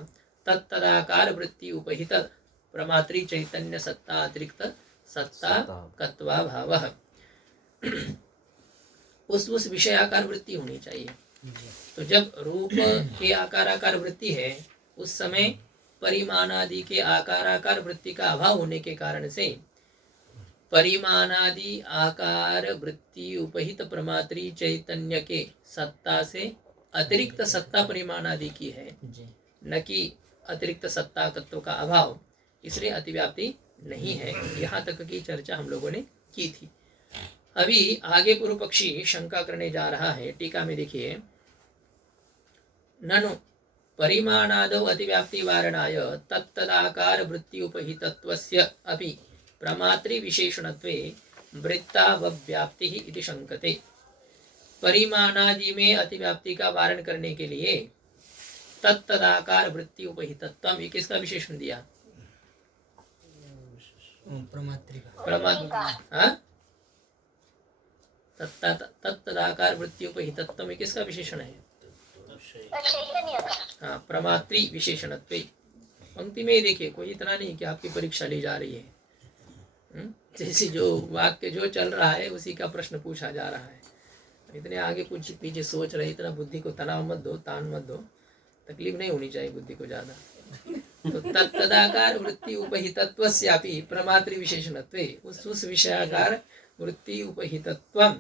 तत्तदाकार वृत्ति उपहित प्रमात्री चैतन्य सत्ता अतिरिक्त सत्ता कत्वा भाव। उस विषयाकार वृत्ति होनी चाहिए। तो जब रूप के आकाराकार वृत्ति है उस समय परिमाणादि के आकाराकार वृत्ति का अभाव होने के कारण से परिमाणादि आकार वृत्ति उपहित प्रमात्री चैतन्य के सत्ता से अतिरिक्त सत्ता परिमाणादि की है, न कि अतिरिक्त सत्ता तत्व का अभाव, इसलिए अतिव्याप्ति नहीं है। यहाँ तक की चर्चा हम लोगों ने की थी। अभी आगे पूर्व पक्षी शंका करने जा रहा है। टीका में देखिए, ननु परिमाणादौ अतिव्याप्ति वारणाय तत्तदाकार वृत्ति उपहितत्वस्य अपि प्रमात्री विशेषणत्वे वृत्ताव्याप्ति इति शंकते। परिमाणादि में अतिव्याप्ति का वारण करने के लिए तत्तदाकार वृत्ति उपहितत्व, ये किसका विशेषण दिया? प्रमात्री तत्तदाकार वृत्ति उपहितत्व में किसका विशेषण है? हाँ, प्रमात्री विशेषणत्वे। पंक्ति में देखिए, कोई इतना नहीं कि आपकी परीक्षा ली जा रही है। जैसे जो वाक्य जो चल रहा है उसी का प्रश्न पूछा जा रहा है। इतने आगे कुछ पीछे सोच रहे, इतना बुद्धि को तनाव मत दो, तान मत दो, तकलीफ नहीं होनी चाहिए बुद्धि को ज्यादा। तो तत्तदाकार वृत्ति उपहितत्वस्यापि प्रमात्री विशेषणत्वे, उस विषयाकार वृत्ति उपहितत्वम,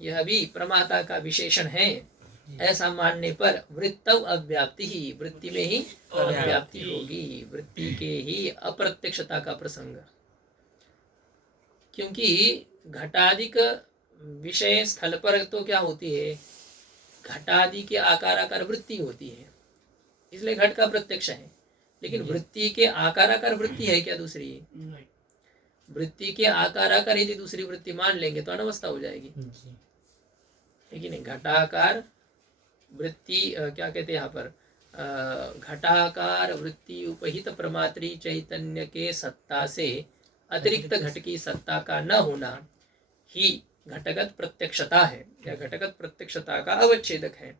यह भी प्रमाता का विशेषण है, ऐसा मानने पर वृत्तव अव्याप्ति ही, वृत्ति में ही अव्याप्ति होगी, वृत्ति के ही अप्रत्यक्षता का प्रसंग। क्योंकि घटादिक विषय स्थल पर तो क्या होती है, घटादि के आकाराकार वृत्ति होती है, इसलिए घट का प्रत्यक्ष है। लेकिन वृत्ति के आकाराकार वृत्ति है क्या दूसरी? वृत्ति के आकार आकार यदि दूसरी वृत्ति मान लेंगे तो अनवस्था हो जाएगी, जी है कि नहीं। घटाकार वृत्ति क्या कहते हैं यहाँ पर, घटाकार वृत्ति उपहित प्रमात्री चैतन्य के सत्ता से अतिरिक्त घट की सत्ता का न होना ही घटगत प्रत्यक्षता है या घटगत प्रत्यक्षता का अवच्छेदक है।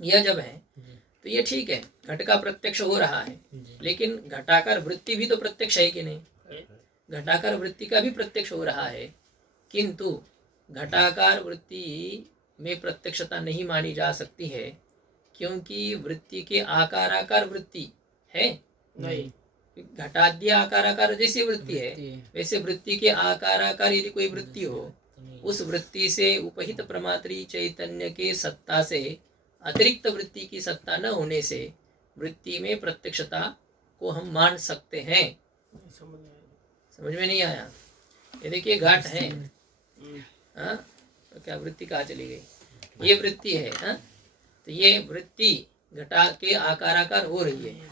यह जब है जी तो ये ठीक है, घट का प्रत्यक्ष हो रहा है, जी लेकिन घटाकार वृत्ति भी तो प्रत्यक्ष है कि नहीं। घटाकार वृत्ति का भी प्रत्यक्ष हो रहा है, किंतु घटाकार वृत्ति में प्रत्यक्षता नहीं मानी जा सकती है, क्योंकि वृत्ति के आकार वृत्ति है नहीं घटाद्य आकार जैसी वृत्ति है, वैसे वृत्ति के आकार यदि कोई वृत्ति हो, तो नहीं। उस वृत्ति से उपहित प्रमात्री चैतन्य के सत्ता से अतिरिक्त वृत्ति की सत्ता न होने से वृत्ति में प्रत्यक्षता को हम मान सकते हैं। समझ में नहीं आया? ये देखिए घट है, हाँ, तो क्या वृत्ति कहाँ चली गई? ये वृत्ति है, हाँ, तो ये वृत्ति घटा के आकार हो रही है।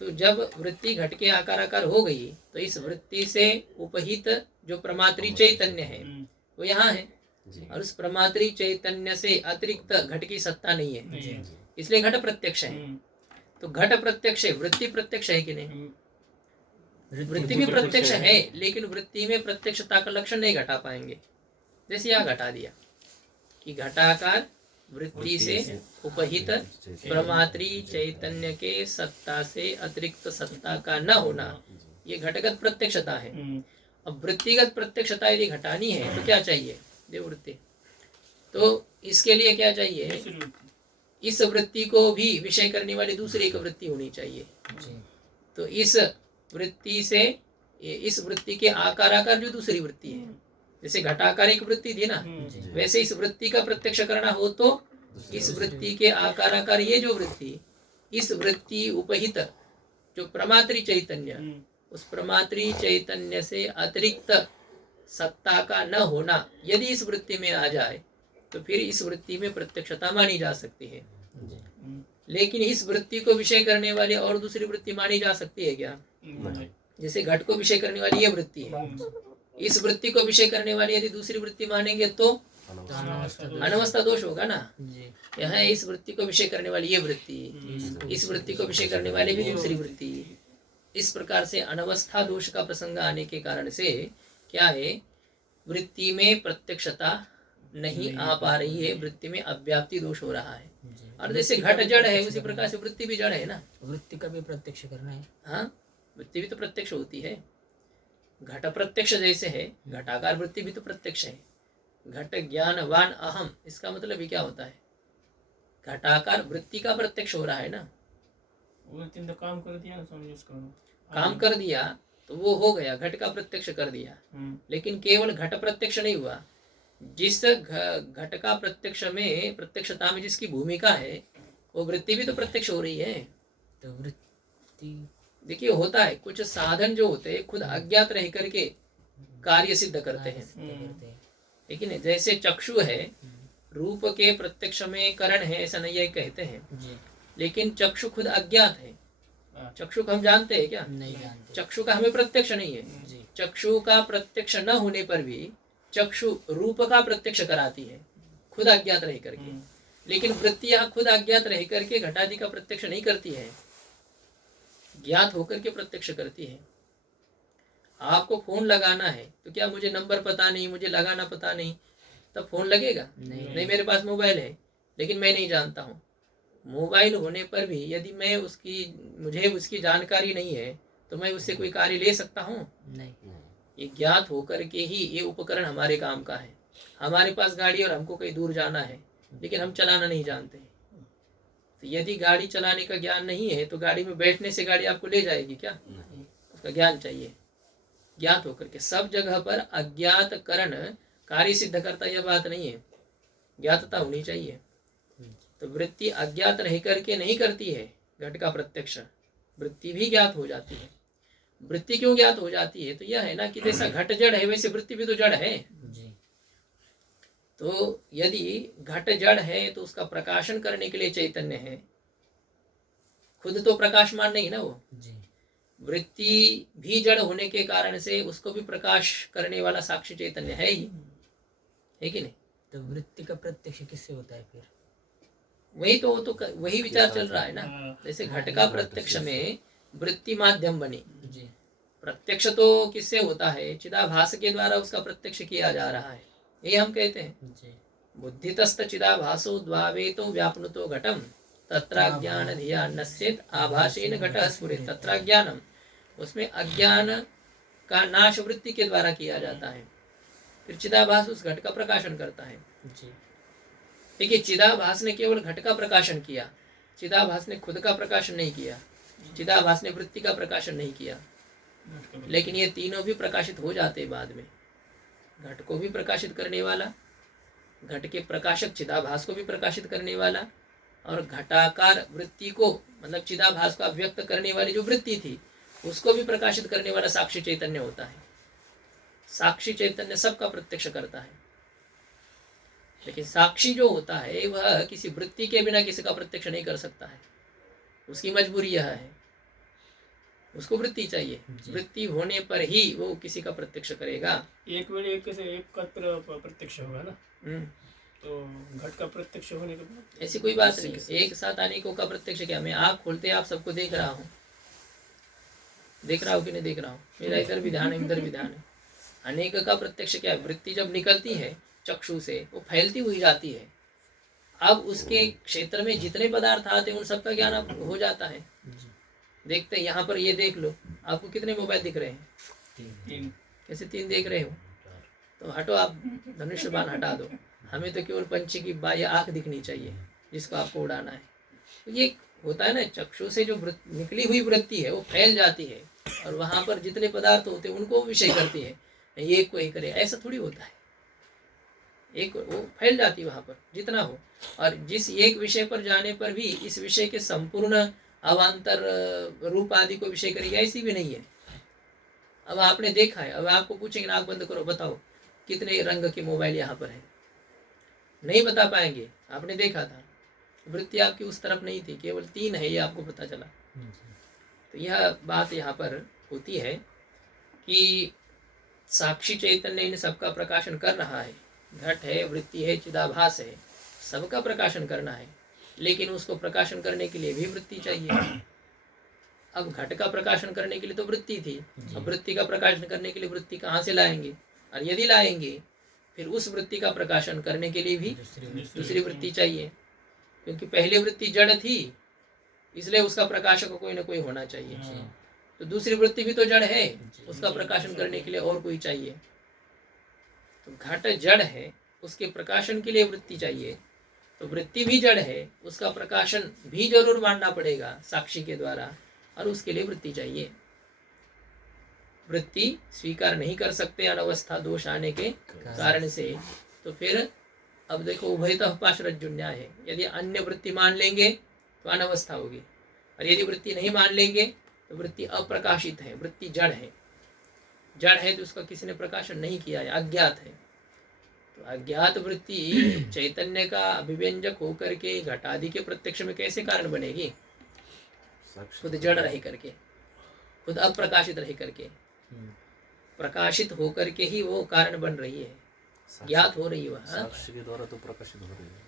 तो जब वृत्ति घट के आकार हो गई तो इस वृत्ति से उपहित जो प्रमात्री चैतन्य है वो यहाँ है, और उस प्रमात्री चैतन्य से अतिरिक्त घट की सत्ता नहीं है, इसलिए घट प्रत्यक्ष है। तो घट प्रत्यक्ष है, वृत्ति प्रत्यक्ष है कि नहीं? वृत्ति भी प्रत्यक्ष है, लेकिन वृत्ति में प्रत्यक्षता का लक्षण नहीं घटा पाएंगे। जैसे यहाँ घटा दिया कि घटाकार वृत्ति से उपहित प्रमात्री चैतन्य के सत्ता से अतिरिक्त सत्ता का न होना, ये घटगत प्रत्यक्षता है। अब वृत्तिगत प्रत्यक्षता यदि घटानी है तो क्या चाहिए? देववृत्ति। तो इसके लिए क्या चाहिए? इस वृत्ति को भी विषय करने वाली दूसरी एक वृत्ति होनी चाहिए। तो इस वृत्ति से, इस वृत्ति के आकार जो दूसरी वृत्ति है, जैसे घटाकार एक वृत्ति थी ना, वैसे इस वृत्ति का प्रत्यक्ष करना हो तो इस वृत्ति के आकार ये जो वृत्ति, इस वृत्ति उपहित जो प्रमात्री चैतन्य, उस प्रमात्री चैतन्य से अतिरिक्त सत्ता का न होना यदि इस वृत्ति में आ जाए तो फिर इस वृत्ति में प्रत्यक्षता मानी जा सकती है। लेकिन इस वृत्ति को विषय करने वाली और दूसरी वृत्ति मानी जा सकती है क्या? जैसे घट को विषय करने वाली यह वृत्ति है, इस वृत्ति को विषय करने वाली यदि दूसरी वृत्ति मानेंगे तो अनवस्था दोष होगा ना। यहाँ इस वृत्ति को विषय करने वाली ये वृत्ति, इस वृत्ति को विषय करने वाली भी दूसरी वृत्ति, इस प्रकार से अनवस्था दोष का प्रसंग आने के कारण से क्या है, वृत्ति में प्रत्यक्षता नहीं आ पा रही है, वृत्ति में अव्याप्ति दोष हो रहा है। और जैसे घट जड़ है उसी प्रकार से वृत्ति भी जड़ है ना, वृत्ति का भी प्रत्यक्ष करना है। हाँ, वृत्ति भी तो प्रत्यक्ष होती है। घट प्रत्यक्ष जैसे है, घटाकार वृत्ति भी तो प्रत्यक्ष है। घट ज्ञानवान अहम, इसका मतलब भी क्या होता है? घटाकार वृत्ति का प्रत्यक्ष हो रहा है ना। वृत्ति ने काम कर दिया ना, समझ उसका काम कर दिया तो वो हो गया, घट का प्रत्यक्ष कर दिया। लेकिन केवल घट प्रत्यक्ष नहीं हुआ, जिस घट का प्रत्यक्ष में, प्रत्यक्षता में जिसकी भूमिका है, वो वृत्ति भी तो प्रत्यक्ष हो रही है। तो वृत्ति देखिए होता है, कुछ साधन जो होते हैं खुद अज्ञात रह करके कार्य सिद्ध करते हैं, लेकिन जैसे चक्षु है, रूप के प्रत्यक्ष में करण है ऐसा नहीं कहते हैं, लेकिन चक्षु खुद अज्ञात है। चक्षु को हम जानते हैं क्या? नहीं जानते। चक्षु का हमें प्रत्यक्ष नहीं है। चक्षु का प्रत्यक्ष न होने पर भी चक्षु रूप का प्रत्यक्ष कराती है, खुद अज्ञात रह करके। लेकिन वृत्ति यहाँ खुद अज्ञात रह करके घटादि का प्रत्यक्ष नहीं करती है, ज्ञात होकर के प्रत्यक्ष करती है। आपको फोन लगाना है तो क्या मुझे नंबर पता नहीं, मुझे लगाना पता नहीं, तब फोन लगेगा? नहीं, मेरे पास मोबाइल है लेकिन मैं नहीं जानता हूँ। मोबाइल होने पर भी यदि मुझे उसकी जानकारी नहीं है तो मैं उससे कोई कार्य ले सकता हूँ? नहीं। ये ज्ञात होकर के ही ये उपकरण हमारे काम का है। हमारे पास गाड़ी और हमको कहीं दूर जाना है लेकिन हम चलाना नहीं जानते, तो यदि गाड़ी चलाने का ज्ञान नहीं है तो गाड़ी में बैठने से गाड़ी आपको ले जाएगी क्या? उसका ज्ञान चाहिए। ज्ञात होकर के, सब जगह पर अज्ञात करण कार्य सिद्ध करता, यह बात नहीं है, ज्ञातता होनी चाहिए। तो वृत्ति अज्ञात रह करके नहीं करती है घट का प्रत्यक्ष, वृत्ति भी ज्ञात हो जाती है। वृत्ति क्यों ज्ञात हो जाती है? तो यह है ना कि जैसा घट जड़ है वैसे वृत्ति भी तो जड़ है। तो यदि घट जड़ है तो उसका प्रकाशन करने के लिए चैतन्य है, खुद तो प्रकाशमान नहीं ना वो। वृत्ति भी जड़ होने के कारण से उसको भी प्रकाश करने वाला साक्षी चैतन्य है ही, है कि नहीं? तो वृत्ति का प्रत्यक्ष किससे होता है फिर? वही तो वही विचार चल रहा है ना। हाँ। जैसे घट का प्रत्यक्ष में वृत्ति माध्यम बनी, जी प्रत्यक्ष तो किससे होता है? चिदाभास के द्वारा उसका प्रत्यक्ष किया जा रहा है, ये हम कहते हैं। जी बुद्धितस्त चिदाभासो द्वावेतो व्याप्नुतो घटम तत्राज्ञान धिया नश्येत आभासेन घटः स्फुरेत्। तत्राज्ञानम, उसमें अज्ञान का नाश वृत्ति के द्वारा किया जाता है, फिर चिदाभास उस घट का प्रकाशन करता है। जी देखिए, चिदाभास ने केवल घट का प्रकाशन किया, चिदाभास ने खुद का प्रकाशन नहीं किया, चिदाभास ने वृत्ति का प्रकाशन नहीं किया, लेकिन ये तीनों भी प्रकाशित हो जाते बाद में। घट को भी प्रकाशित करने वाला, घट के प्रकाशक चिदाभास को भी प्रकाशित करने वाला, और घटाकार वृत्ति को मतलब चिदाभास को अव्यक्त करने वाली जो वृत्ति थी उसको भी प्रकाशित करने वाला साक्षी चैतन्य होता है। साक्षी चैतन्य सबका प्रत्यक्ष करता है, लेकिन साक्षी जो होता है वह किसी वृत्ति के बिना किसी का प्रत्यक्ष नहीं कर सकता है। उसकी मजबूरी यह है, उसको वृत्ति चाहिए, वृत्ति होने पर ही वो किसी का प्रत्यक्ष करेगा। एक वेळे एक से एक का प्रत्यक्ष होगा ना, तो घट का प्रत्यक्ष होने के बाद ऐसी कोई बात नहीं, एक साथ अनेकों का प्रत्यक्ष क्या? मैं आँख खोलते आप सबको देख रहा हूँ, देख रहा हूँ कि नहीं देख रहा हूँ? मेरा इधर भी ध्यान है, इधर भी ध्यान है। अनेक का प्रत्यक्ष क्या है? वृत्ति जब निकलती है चक्षु से वो फैलती हुई जाती है, अब उसके क्षेत्र में जितने पदार्थ आते हैं उन सबका ज्ञान अब हो जाता है। देखते हैं, यहाँ पर ये देख लो, आपको कितने मोबाइल दिख रहे हैं? तीन। कैसे 3 देख रहे हो? तो हटो, आप धनुष्य बाण हटा दो, हमें तो केवल पंछी की बाह्य आँख दिखनी चाहिए जिसको आपको उड़ाना है। तो ये होता है ना, चक्षु से जो निकली हुई वृत्ति है वो फैल जाती है, और वहाँ पर जितने पदार्थ होते हैं उनको विषय करती है। ये कोई करे, ऐसा थोड़ी होता है, एक वो फैल जाती है वहाँ पर जितना हो, और जिस एक विषय पर जाने पर भी इस विषय के संपूर्ण अवान्तर रूप आदि को विषय करेगी, ऐसी भी नहीं है। अब आपने देखा है, अब आपको पूछेंगे आँख बंद करो, बताओ कितने रंग के मोबाइल यहाँ पर है, नहीं बता पाएंगे। आपने देखा था, वृत्ति आपकी उस तरफ नहीं थी, केवल 3 है, ये आपको पता चला। तो यह बात यहाँ पर होती है कि साक्षी चैतन्य इन सबका प्रकाशन कर रहा है। घट है, वृत्ति है, चिदाभास है, सबका प्रकाशन करना है, लेकिन उसको प्रकाशन करने के लिए भी वृत्ति चाहिए। अब घट का प्रकाशन करने के लिए तो वृत्ति थी, अब वृत्ति का प्रकाशन करने के लिए वृत्ति कहाँ से लाएंगे? और यदि लाएंगे फिर उस वृत्ति का प्रकाशन करने के लिए भी दूसरी वृत्ति चाहिए, क्योंकि पहली वृत्ति जड़ थी, इसलिए उसका प्रकाशक कोई ना कोई होना चाहिए। तो दूसरी वृत्ति भी तो जड़ है, उसका प्रकाशन करने के लिए और कोई चाहिए। तो घट जड़ है, उसके प्रकाशन के लिए वृत्ति चाहिए, तो वृत्ति भी जड़ है, उसका प्रकाशन भी जरूर मानना पड़ेगा साक्षी के द्वारा, और उसके लिए वृत्ति चाहिए। वृत्ति स्वीकार नहीं कर सकते अनवस्था दोष आने के कारण से, तो फिर अब देखो उभयतः पाशरज्जु न्याय है। यदि अन्य वृत्ति मान लेंगे तो अनवस्था होगी, और यदि वृत्ति नहीं मान लेंगे तो वृत्ति अप्रकाशित है, वृत्ति जड़ है। जड़ है तो उसका किसी ने प्रकाशन नहीं किया है, अज्ञात है। तो अज्ञात वृत्ति चैतन्य का अभिव्यंजक होकर के घटादि के प्रत्यक्ष में कैसे कारण बनेगी? खुद जड़ रह करके, खुद अप्रकाशित रह करके, प्रकाशित होकर के ही वो कारण बन रही है, ज्ञात हो रही है वह। साक्षी के द्वारा तो प्रकाशित हो रही है,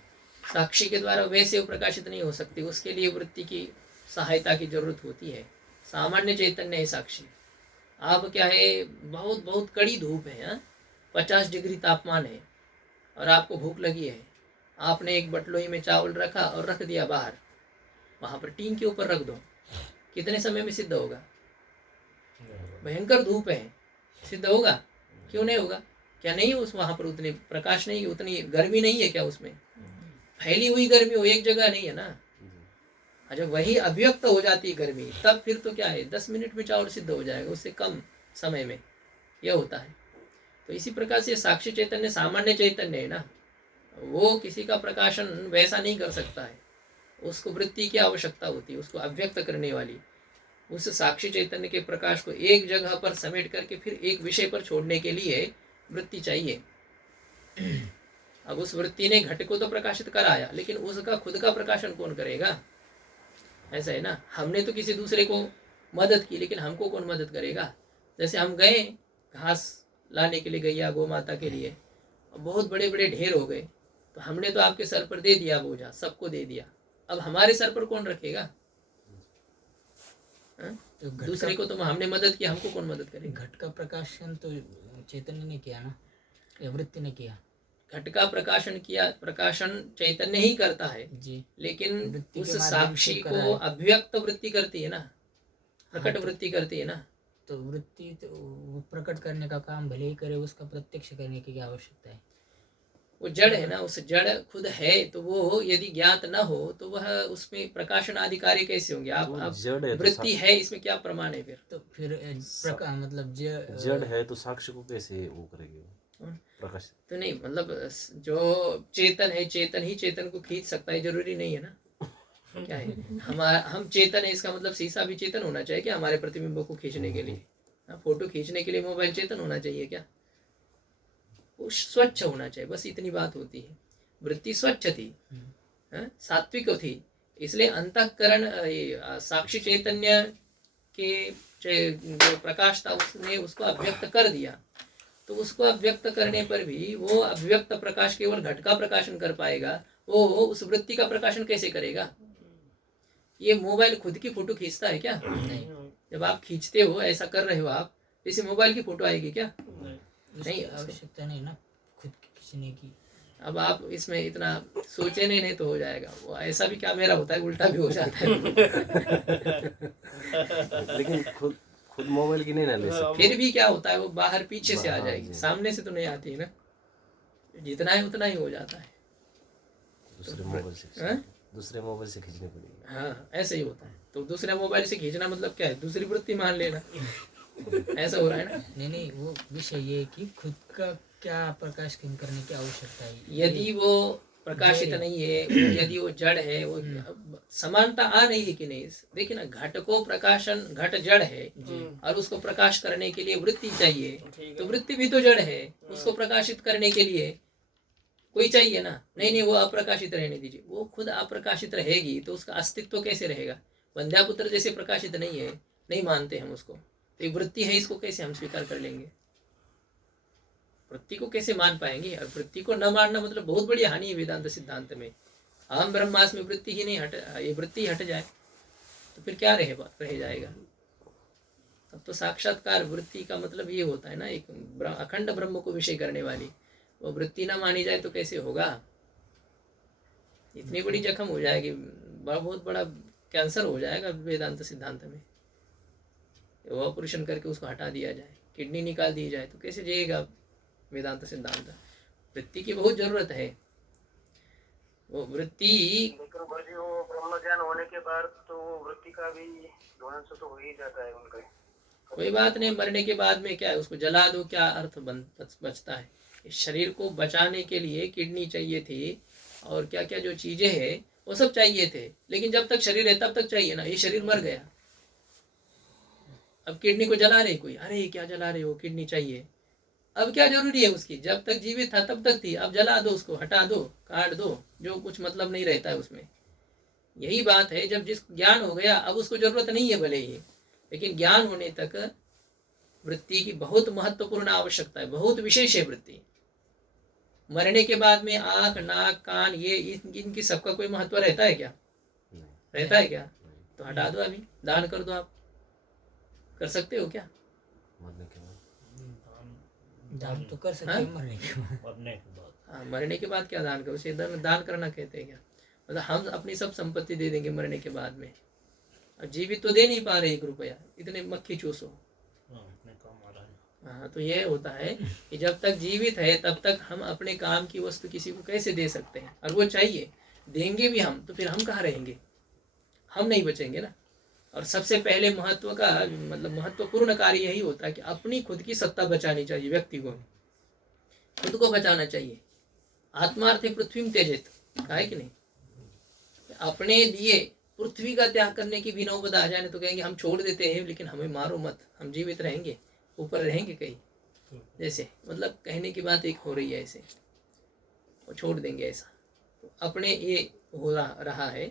साक्षी के द्वारा वैसे वो प्रकाशित नहीं हो सकती, उसके लिए वृत्ति की सहायता की जरूरत होती है। सामान्य चैतन्य है साक्षी। आप क्या है, बहुत बहुत कड़ी धूप है, 50 डिग्री तापमान है, और आपको भूख लगी है, आपने एक बटलोई में चावल रखा और रख दिया बाहर, वहां पर टीन के ऊपर रख दो, कितने समय में सिद्ध होगा? भयंकर धूप है, सिद्ध होगा? क्यों नहीं होगा? क्या नहीं, उस वहां पर उतने प्रकाश नहीं, उतनी गर्मी नहीं है क्या? उसमें फैली हुई गर्मी हो, एक जगह नहीं है ना। जब वही अभिव्यक्त हो जाती है गर्मी, तब फिर तो क्या है, 10 मिनट में चावल सिद्ध हो जाएगा, उससे कम समय में यह होता है। तो इसी प्रकार से साक्षी चैतन्य सामान्य चैतन्य है ना, वो किसी का प्रकाशन वैसा नहीं कर सकता है, उसको वृत्ति की आवश्यकता होती है, उसको अव्यक्त करने वाली। उस साक्षी चैतन्य के प्रकाश को एक जगह पर समेट करके फिर एक विषय पर छोड़ने के लिए वृत्ति चाहिए। अब उस वृत्ति ने घट को तो प्रकाशित कराया, लेकिन उसका खुद का प्रकाशन कौन करेगा? ऐसा है ना, हमने तो किसी दूसरे को मदद की, लेकिन हमको कौन मदद करेगा? जैसे हम गए घास लाने के लिए, गैया गौ माता के लिए, बहुत बड़े बड़े ढेर हो गए, तो हमने तो आपके सर पर दे दिया बोझा, सबको दे दिया, अब हमारे सर पर कौन रखेगा? तो घट दूसरे को तो हमने मदद की, हमको कौन मदद करेगा? घट का प्रकाशन तो चैतन्य ने किया ना, या वृत्ति ने किया? घट का प्रकाशन किया, प्रकाशन चैतन्य ही करता है, जी, लेकिन वृत्ति उस के माध्यम साक्षी से को करा है। अभिव्यक्त वृत्ति करती है ना, प्रकट तो- वृत्ति करती है ना। तो वृत्ति तो वो प्रकट करने का काम भले ही करे, उसका प्रत्यक्ष करने की क्या आवश्यकता है? वो जड़ है ना, उस जड़ खुद है, तो वो यदि ज्ञात न हो तो वह उसमें प्रकाशन आदि कार्य कैसे होंगे? वो आप जड़ है तो वृत्ति है, इसमें क्या प्रमाण है फिर? तो फिर मतलब जड़ है तो साक्ष्य को कैसे वो करेगी प्रकाश? तो नहीं, मतलब जो चेतन है, चेतन ही चेतन को खींच सकता है, जरूरी नहीं है ना। क्या है, हमारा हम चेतन है, इसका मतलब शीशा भी चेतन होना चाहिए क्या हमारे प्रतिबिंब को खींचने के लिए? फोटो खींचने के लिए मोबाइल चेतन होना चाहिए क्या? वो स्वच्छ होना चाहिए, बस इतनी बात होती है। वृत्ति स्वच्छ थी, सात्विक थी, इसलिए अंतःकरण साक्षी चैतन्य के जो प्रकाश था उसने उसको अभिव्यक्त कर दिया, तो उसको अभिव्यक्त करने पर भी वो अभिव्यक्त प्रकाश केवल घट का प्रकाशन कर पाएगा, वो उस वृत्ति का प्रकाशन कैसे करेगा? ये मोबाइल खुद की फोटो खींचता है क्या? नहीं, जब आप खींचते हो, ऐसा कर रहे हो आप, जैसे मोबाइल की फोटो आएगी क्या? उसकी नहीं, आवश्यकता नहीं ना खुद खींचने की। अब आप इसमें इतना सोचे नहीं तो हो जाएगा। वो ऐसा भी क्या मेरा होता है, उल्टा भी हो जाता है। लेकिन खुद मोबाइल की नहीं ना ले सकते। फिर भी क्या होता है, वो बाहर पीछे से आ हाँ, जाएगी, जी। सामने से तो नहीं आती है ना। जितना है उतना ही हो जाता है। दूसरे मोबाइल से हाँ? दूसरे मोबाइल से खींचनी पड़ेगी। हाँ, ऐसे ही होता है। तो दूसरे मोबाइल से खींचना मतलब क्या है? दूसरी वृत्ति मान लेना। ऐसा हो रहा है ना। नहीं, वो विषय ये है कि खुद का क्या प्रकाश किम करने की आवश्यकता है। यदि वो प्रकाशित जड़ है। नहीं है, यदि वो जड़ है, वो समानता आ रही है कि नहीं? देखिए ना, घट को प्रकाशन, घट जड़ है और उसको प्रकाश करने के लिए वृत्ति चाहिए, तो वृत्ति भी तो जड़ है, उसको प्रकाशित करने के लिए कोई चाहिए ना। नहीं, वो अप्रकाशित रहने दीजिए। वो खुद अप्रकाशित रहेगी तो उसका अस्तित्व कैसे रहेगा? वंध्यापुत्र जैसे प्रकाशित नहीं है, नहीं मानते हम उसको, तो ये वृत्ति है, इसको कैसे हम स्वीकार कर लेंगे? वृत्ति को कैसे मान पाएंगे? और वृत्ति को न मानना मतलब बहुत बड़ी हानि है वेदांत सिद्धांत में। अहम ब्रह्मास्मि में वृत्ति ही नहीं हट, ये वृत्ति हट जाए तो फिर क्या रह जाएगा? अब तो साक्षात्कार वृत्ति का मतलब ये होता है ना, एक अखंड ब्रह्म को विषय करने वाली। वो वृत्ति ना मानी जाए तो कैसे होगा? इतनी बड़ी जख्म हो जाएगी, बहुत बड़ा कैंसर हो जाएगा वेदांत सिद्धांत में। वो ऑपरेशन करके उसको हटा दिया जाए, किडनी निकाल दी जाए, तो कैसे जिएगा वेदांत सिद्धांत? वृत्ति की बहुत जरूरत है। वो वृत्ति, लेकिन गुरुजी वो ब्रह्म ज्ञान होने के बाद तो वृत्ति का भी ध्वंस तो हो ही जाता है उनका। कोई बात नहीं, मरने के बाद में क्या है, उसको जला दो, क्या अर्थ बचता है? इस शरीर को बचाने के लिए किडनी चाहिए थी और क्या क्या जो चीजें हैं वो सब चाहिए थे, लेकिन जब तक शरीर है तब तक चाहिए ना। ये शरीर मर गया, अब किडनी को जला रहे कोई, अरे क्या जला रहे हो, किडनी चाहिए। अब क्या जरूरी है उसकी? जब तक जीवित था तब तक थी, अब जला दो उसको, हटा दो, काट दो, जो कुछ मतलब नहीं रहता है उसमें। यही बात है, जब जिस ज्ञान हो गया अब उसको जरूरत नहीं है भले ही, लेकिन ज्ञान होने तक वृत्ति की बहुत महत्वपूर्ण आवश्यकता है, बहुत विशेष है वृत्ति। मरने के बाद में आंख, नाक, कान, ये इनकी सबका कोई महत्व रहता है क्या? रहता है क्या? तो हटा दो, अभी दान कर दो। आप कर सकते हो क्या? मरने के बाद दान तो कर सकते हैं मरने के बाद। हाँ, मरने के बाद क्या दान करो? उसे दान करना कहते हैं क्या? मतलब हम अपनी सब संपत्ति दे देंगे मरने के बाद में, और जीवित तो दे नहीं पा रहे 1 रुपया, इतने मक्खी चूसो। हाँ, तो ये होता है कि जब तक जीवित है तब तक हम अपने काम की वस्तु किसी को कैसे दे सकते हैं? और वो चाहिए, देंगे भी हम तो फिर हम कहाँ रहेंगे? हम नहीं बचेंगे ना। और सबसे पहले महत्व का मतलब महत्वपूर्ण कार्य यही होता है कि अपनी खुद की सत्ता बचानी चाहिए। व्यक्ति को खुद को बचाना चाहिए। आत्मार्थे पृथ्वी में त्यजेत, कहा है कि नहीं? अपने लिए पृथ्वी का त्याग करने की भी नौबत आ जाए तो कहेंगे हम छोड़ देते हैं, लेकिन हमें मारो मत, हम जीवित रहेंगे, ऊपर रहेंगे कहीं, जैसे मतलब कहने की बात एक हो रही है, ऐसे वो छोड़ देंगे ऐसा। तो अपने ये हो रहा है।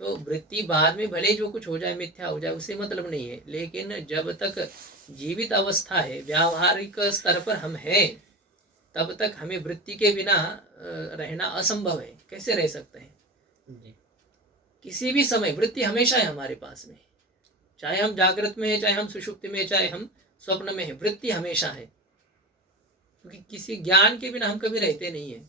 तो वृत्ति बाद में भले जो कुछ हो जाए, मिथ्या हो जाए, उससे मतलब नहीं है, लेकिन जब तक जीवित अवस्था है, व्यावहारिक स्तर पर हम हैं, तब तक हमें वृत्ति के बिना रहना असंभव है। कैसे रह सकते हैं? जी। किसी भी समय वृत्ति हमेशा है हमारे पास में, चाहे हम जागृत में है, चाहे हम सुषुप्ति में, चाहे हम स्वप्न में है, वृत्ति हमेशा है। क्योंकि किसी ज्ञान के बिना हम कभी रहते नहीं है।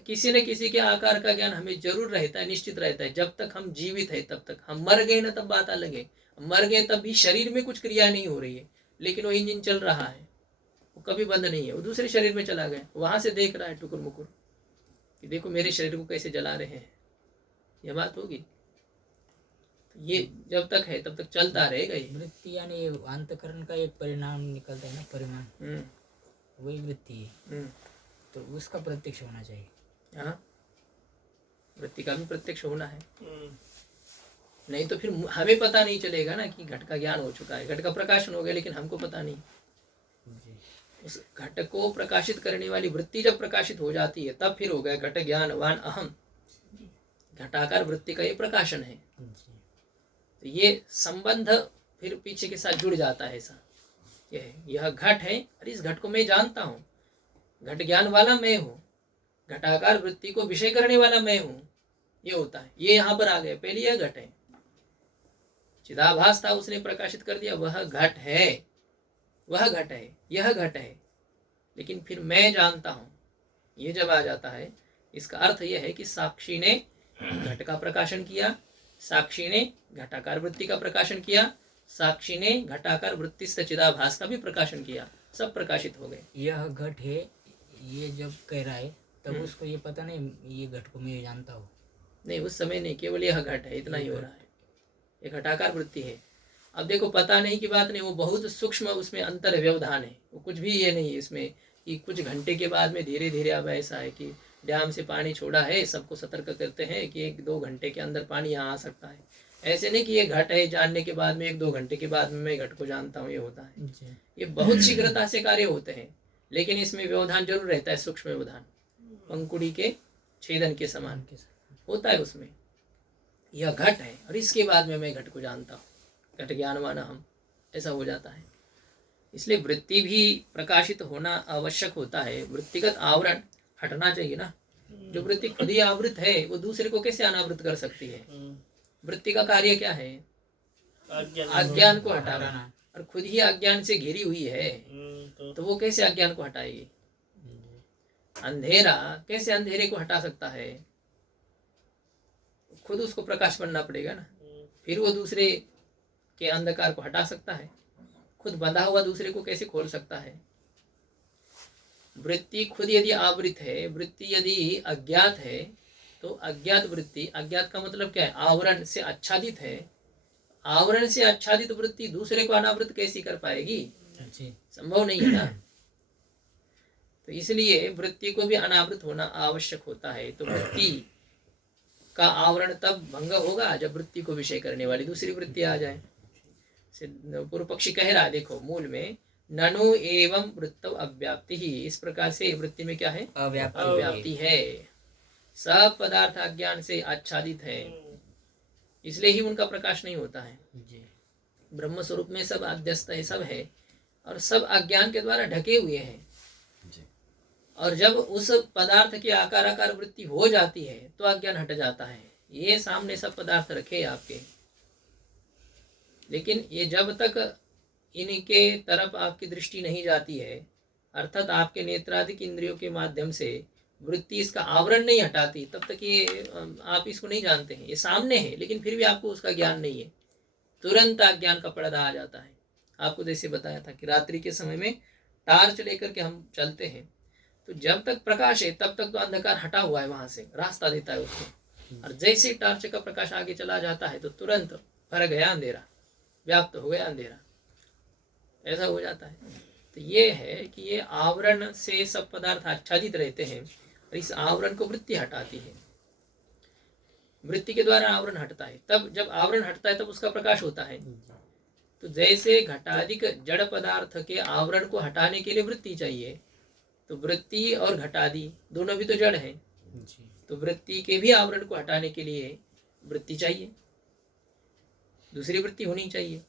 किसी न किसी के आकार का ज्ञान हमें जरूर रहता है, निश्चित रहता है। जब तक हम जीवित है तब तक। हम मर गए ना तब बात अलग है। मर गए तब भी शरीर में कुछ क्रिया नहीं हो रही है, लेकिन वो इंजन चल रहा है, वो कभी बंद नहीं है। वो दूसरे शरीर में चला गया, वहां से देख रहा है टुकुर मुकुर कि देखो मेरे शरीर को कैसे जला रहे हैं। यह बात होगी। ये जब तक है तब तक चलता रहेगा। ये वृत्ति यानी अंतकरण का एक परिणाम निकलता है ना, परिणाम, वही वृत्ति है। तो उसका प्रत्यक्ष होना चाहिए। हाँ, वृत्ति का भी प्रत्यक्ष होना है, नहीं तो फिर हमें पता नहीं चलेगा ना कि घट का ज्ञान हो चुका है, घट का प्रकाशन हो गया, लेकिन हमको पता नहीं। जी। उस घट को प्रकाशित करने वाली वृत्ति जब प्रकाशित हो जाती है तब फिर हो गया घट ज्ञानवान अहम। घटाकार वृत्ति का ये प्रकाशन है। जी। तो ये संबंध फिर पीछे के साथ जुड़ जाता है। ऐसा यह घट है और इस घट को मैं जानता हूँ, घट ज्ञान वाला मैं हूँ, घटाकार वृत्ति को विषय करने वाला मैं हूँ, ये होता है। ये यहाँ पर आ गया। पहले यह घट है, चिदाभास था, उसने प्रकाशित कर दिया, वह घट है, वह घट है, यह घट है, लेकिन फिर मैं जानता हूँ, ये जब आ जाता है, इसका अर्थ यह है कि साक्षी ने घट का प्रकाशन किया, साक्षी ने घटाकार वृत्ति का प्रकाशन किया, साक्षी ने घटाकार वृत्ति से चिदाभास का भी प्रकाशन किया, सब प्रकाशित हो गए। यह घट है, ये जब कह रहा है तब उसको ये पता नहीं ये घट को मैं जानता हूँ। नहीं, उस समय नहीं, केवल यह घट है, इतना ही हो रहा है। ये घटाकार वृत्ति है। अब देखो, पता नहीं की बात नहीं, वो बहुत सूक्ष्म उसमें अंतर है, व्यवधान है। वो कुछ भी ये नहीं है इसमें कि कुछ घंटे के बाद में धीरे धीरे। अब ऐसा है कि डैम से पानी छोड़ा है, सबको सतर्क करते हैं कि 1-2 घंटे के अंदर पानी यहाँ आ सकता है। ऐसे नहीं कि ये घट है, जानने के बाद में 1-2 घंटे के बाद में मैं घट को जानता हूँ, ये होता है। ये बहुत शीघ्रता से कार्य होते हैं, लेकिन इसमें व्यवधान जरूर रहता है, सूक्ष्म व्यवधान, पंकुड़ी के छेदन के समान होता है उसमें। यह घट है और इसके बाद में मैं घट को जानता हूँ, घट ज्ञानवान हम, ऐसा हो जाता है। इसलिए वृत्ति भी प्रकाशित होना आवश्यक होता है। वृत्तिगत आवरण हटना चाहिए ना। जो वृत्ति खुद ही आवृत है, वो दूसरे को कैसे अनावृत कर सकती है? वृत्ति का कार्य क्या है? अज्ञान को हटाना, और खुद ही अज्ञान से घिरी हुई है, तो वो कैसे अज्ञान को हटाएगी? अंधेरा कैसे अंधेरे को हटा सकता है? खुद उसको प्रकाश बनना पड़ेगा ना, फिर वो दूसरे के अंधकार को हटा सकता है। खुद बंधा हुआ दूसरे को कैसे खोल सकता है? वृत्ति खुद यदि आवृत है, वृत्ति यदि अज्ञात है, तो अज्ञात वृत्ति, अज्ञात का मतलब क्या है? आवरण से आच्छादित है। आवरण से आच्छादित वृत्ति दूसरे को अनावृत कैसी कर पाएगी? संभव नहीं है ना। तो इसलिए वृत्ति को भी अनावृत होना आवश्यक होता है। तो वृत्ति का आवरण तब भंग होगा जब वृत्ति को विषय करने वाली दूसरी वृत्ति आ जाए। पूर्व पक्षी कह रहा है, देखो मूल में ननु एवं वृत्तौ अव्याप्ति ही, इस प्रकार से वृत्ति में क्या है? अव्याप्ति है। सब पदार्थ अज्ञान से आच्छादित है, इसलिए ही उनका प्रकाश नहीं होता है। ब्रह्म स्वरूप में सब अध्यस्त है, सब है, और सब अज्ञान के द्वारा ढके हुए हैं। और जब उस पदार्थ की आकार वृत्ति हो जाती है तो अज्ञान हट जाता है। ये सामने सब पदार्थ रखे आपके, लेकिन ये जब तक इनके तरफ आपकी दृष्टि नहीं जाती है, अर्थात आपके नेत्रादिक इंद्रियों के माध्यम से वृत्ति इसका आवरण नहीं हटाती, तब तक ये आप इसको नहीं जानते हैं। ये सामने है, लेकिन फिर भी आपको उसका ज्ञान नहीं है। तुरंत अज्ञान का पर्दा आ जाता है। आपको जैसे बताया था कि रात्रि के समय में टार्च लेकर के हम चलते हैं, तो जब तक प्रकाश है तब तक तो अंधकार हटा हुआ है, वहां से रास्ता देता है उसको। और जैसे टार्च का प्रकाश आगे चला जाता है तो तुरंत भर गया अंधेरा, व्याप्त हो गया अंधेरा, ऐसा हो जाता है। तो ये है कि ये आवरण से सब पदार्थ आच्छादित रहते हैं, और इस आवरण को वृत्ति हटाती है। वृत्ति के द्वारा आवरण हटता है, तब जब आवरण हटता है तब उसका प्रकाश होता है। तो जैसे घटादिक जड़ पदार्थ के आवरण को हटाने के लिए वृत्ति चाहिए, तो वृत्ति और घटादि दोनों भी तो जड़ है, तो तो वृत्ति के भी आवरण को हटाने के लिए वृत्ति चाहिए, दूसरी वृत्ति होनी चाहिए।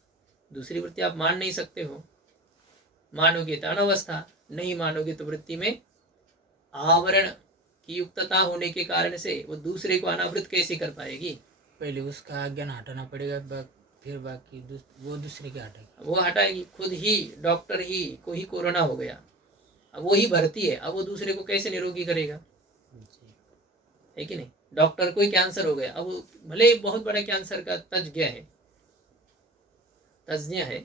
दूसरी वृत्ति आप मान नहीं सकते हो, मानोगे तो अनवस्था, नहीं मानोगे तो वृत्ति में आवरण की युक्तता होने के कारण से वो दूसरे को अनावृत कैसे कर पाएगी? पहले उसका अज्ञान हटाना पड़ेगा, फिर बाकी वो दूसरे के हटाएगी। वो हटाएगी खुद ही। डॉक्टर ही को ही कोरोना हो गया, अब वो ही भर्ती है, अब वो दूसरे को कैसे निरोगी करेगा? है कि नहीं? डॉक्टर को ही कैंसर हो गया, अब वो भले ही बहुत बड़ा कैंसर का तज्ञ है,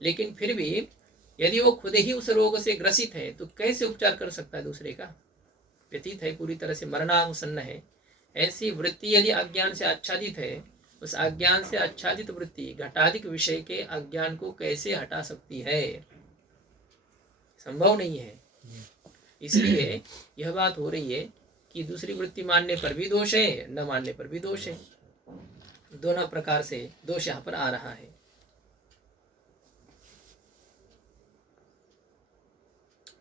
लेकिन फिर भी यदि वो खुद ही उस रोग से ग्रसित है तो कैसे उपचार कर सकता है दूसरे का? व्यतीत है, पूरी तरह से मरणासन्न है। ऐसी वृत्ति यदि अज्ञान से आच्छादित है, उस अज्ञान से आच्छादित वृत्ति घटाधिक विषय के अज्ञान को कैसे हटा सकती है? संभव नहीं है। इसलिए यह बात हो रही है कि दूसरी वृत्ति मानने पर भी दोष है, न मानने पर भी दोष है। दोनों प्रकार से दोष यहाँ पर आ रहा है।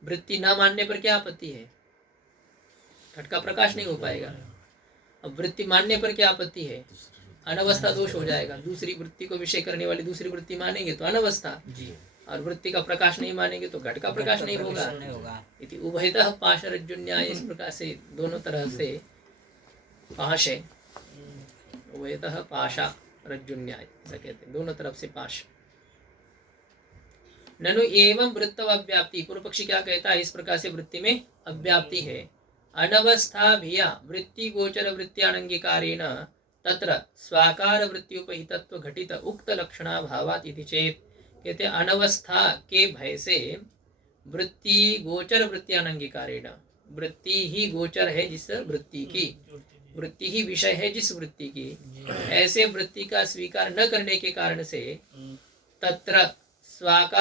वृत्ति न मानने पर क्या आपत्ति है? घट का प्रकाश नहीं हो पाएगा। अब वृत्ति मानने पर क्या आपत्ति है? अनवस्था दोष हो जाएगा। दूसरी वृत्ति को विषय करने वाली दूसरी वृत्ति मानेंगे तो अनवस्था, और वृत्ति का प्रकाश नहीं मानेंगे तो घट का प्रकाश नहीं होगा। इति उभयतः पाश रज्जुन्याय, इस प्रकार से दोनों तरह से पाश है। उभयतः पाशा रज्जुन्याय ऐसा कहते हैं, दोनों तरफ से पाश। ननु एवं वृत्त अव्याप्ति, पूर्व पक्षी क्या कहता है? इस प्रकार से वृत्ति में अव्याप्ति है। अनवस्था भिया वृत्ति गोचर वृत्त्यानंगीकारेण तत्र स्वाकार वृत्त्युपहितत्व घटित उक्त लक्षणा भावात् इति चेत, कहते हैं अनवस्था के भय से वृत्ति गोचर वृत्त्यानंगीकारेण, वृत्ति ही गोचर है जिस वृत्ति की, वृत्ति ही विषय है जिस वृत्ति की, ऐसे वृत्ति का स्वीकार न करने के कारण से तत्र स्वाकार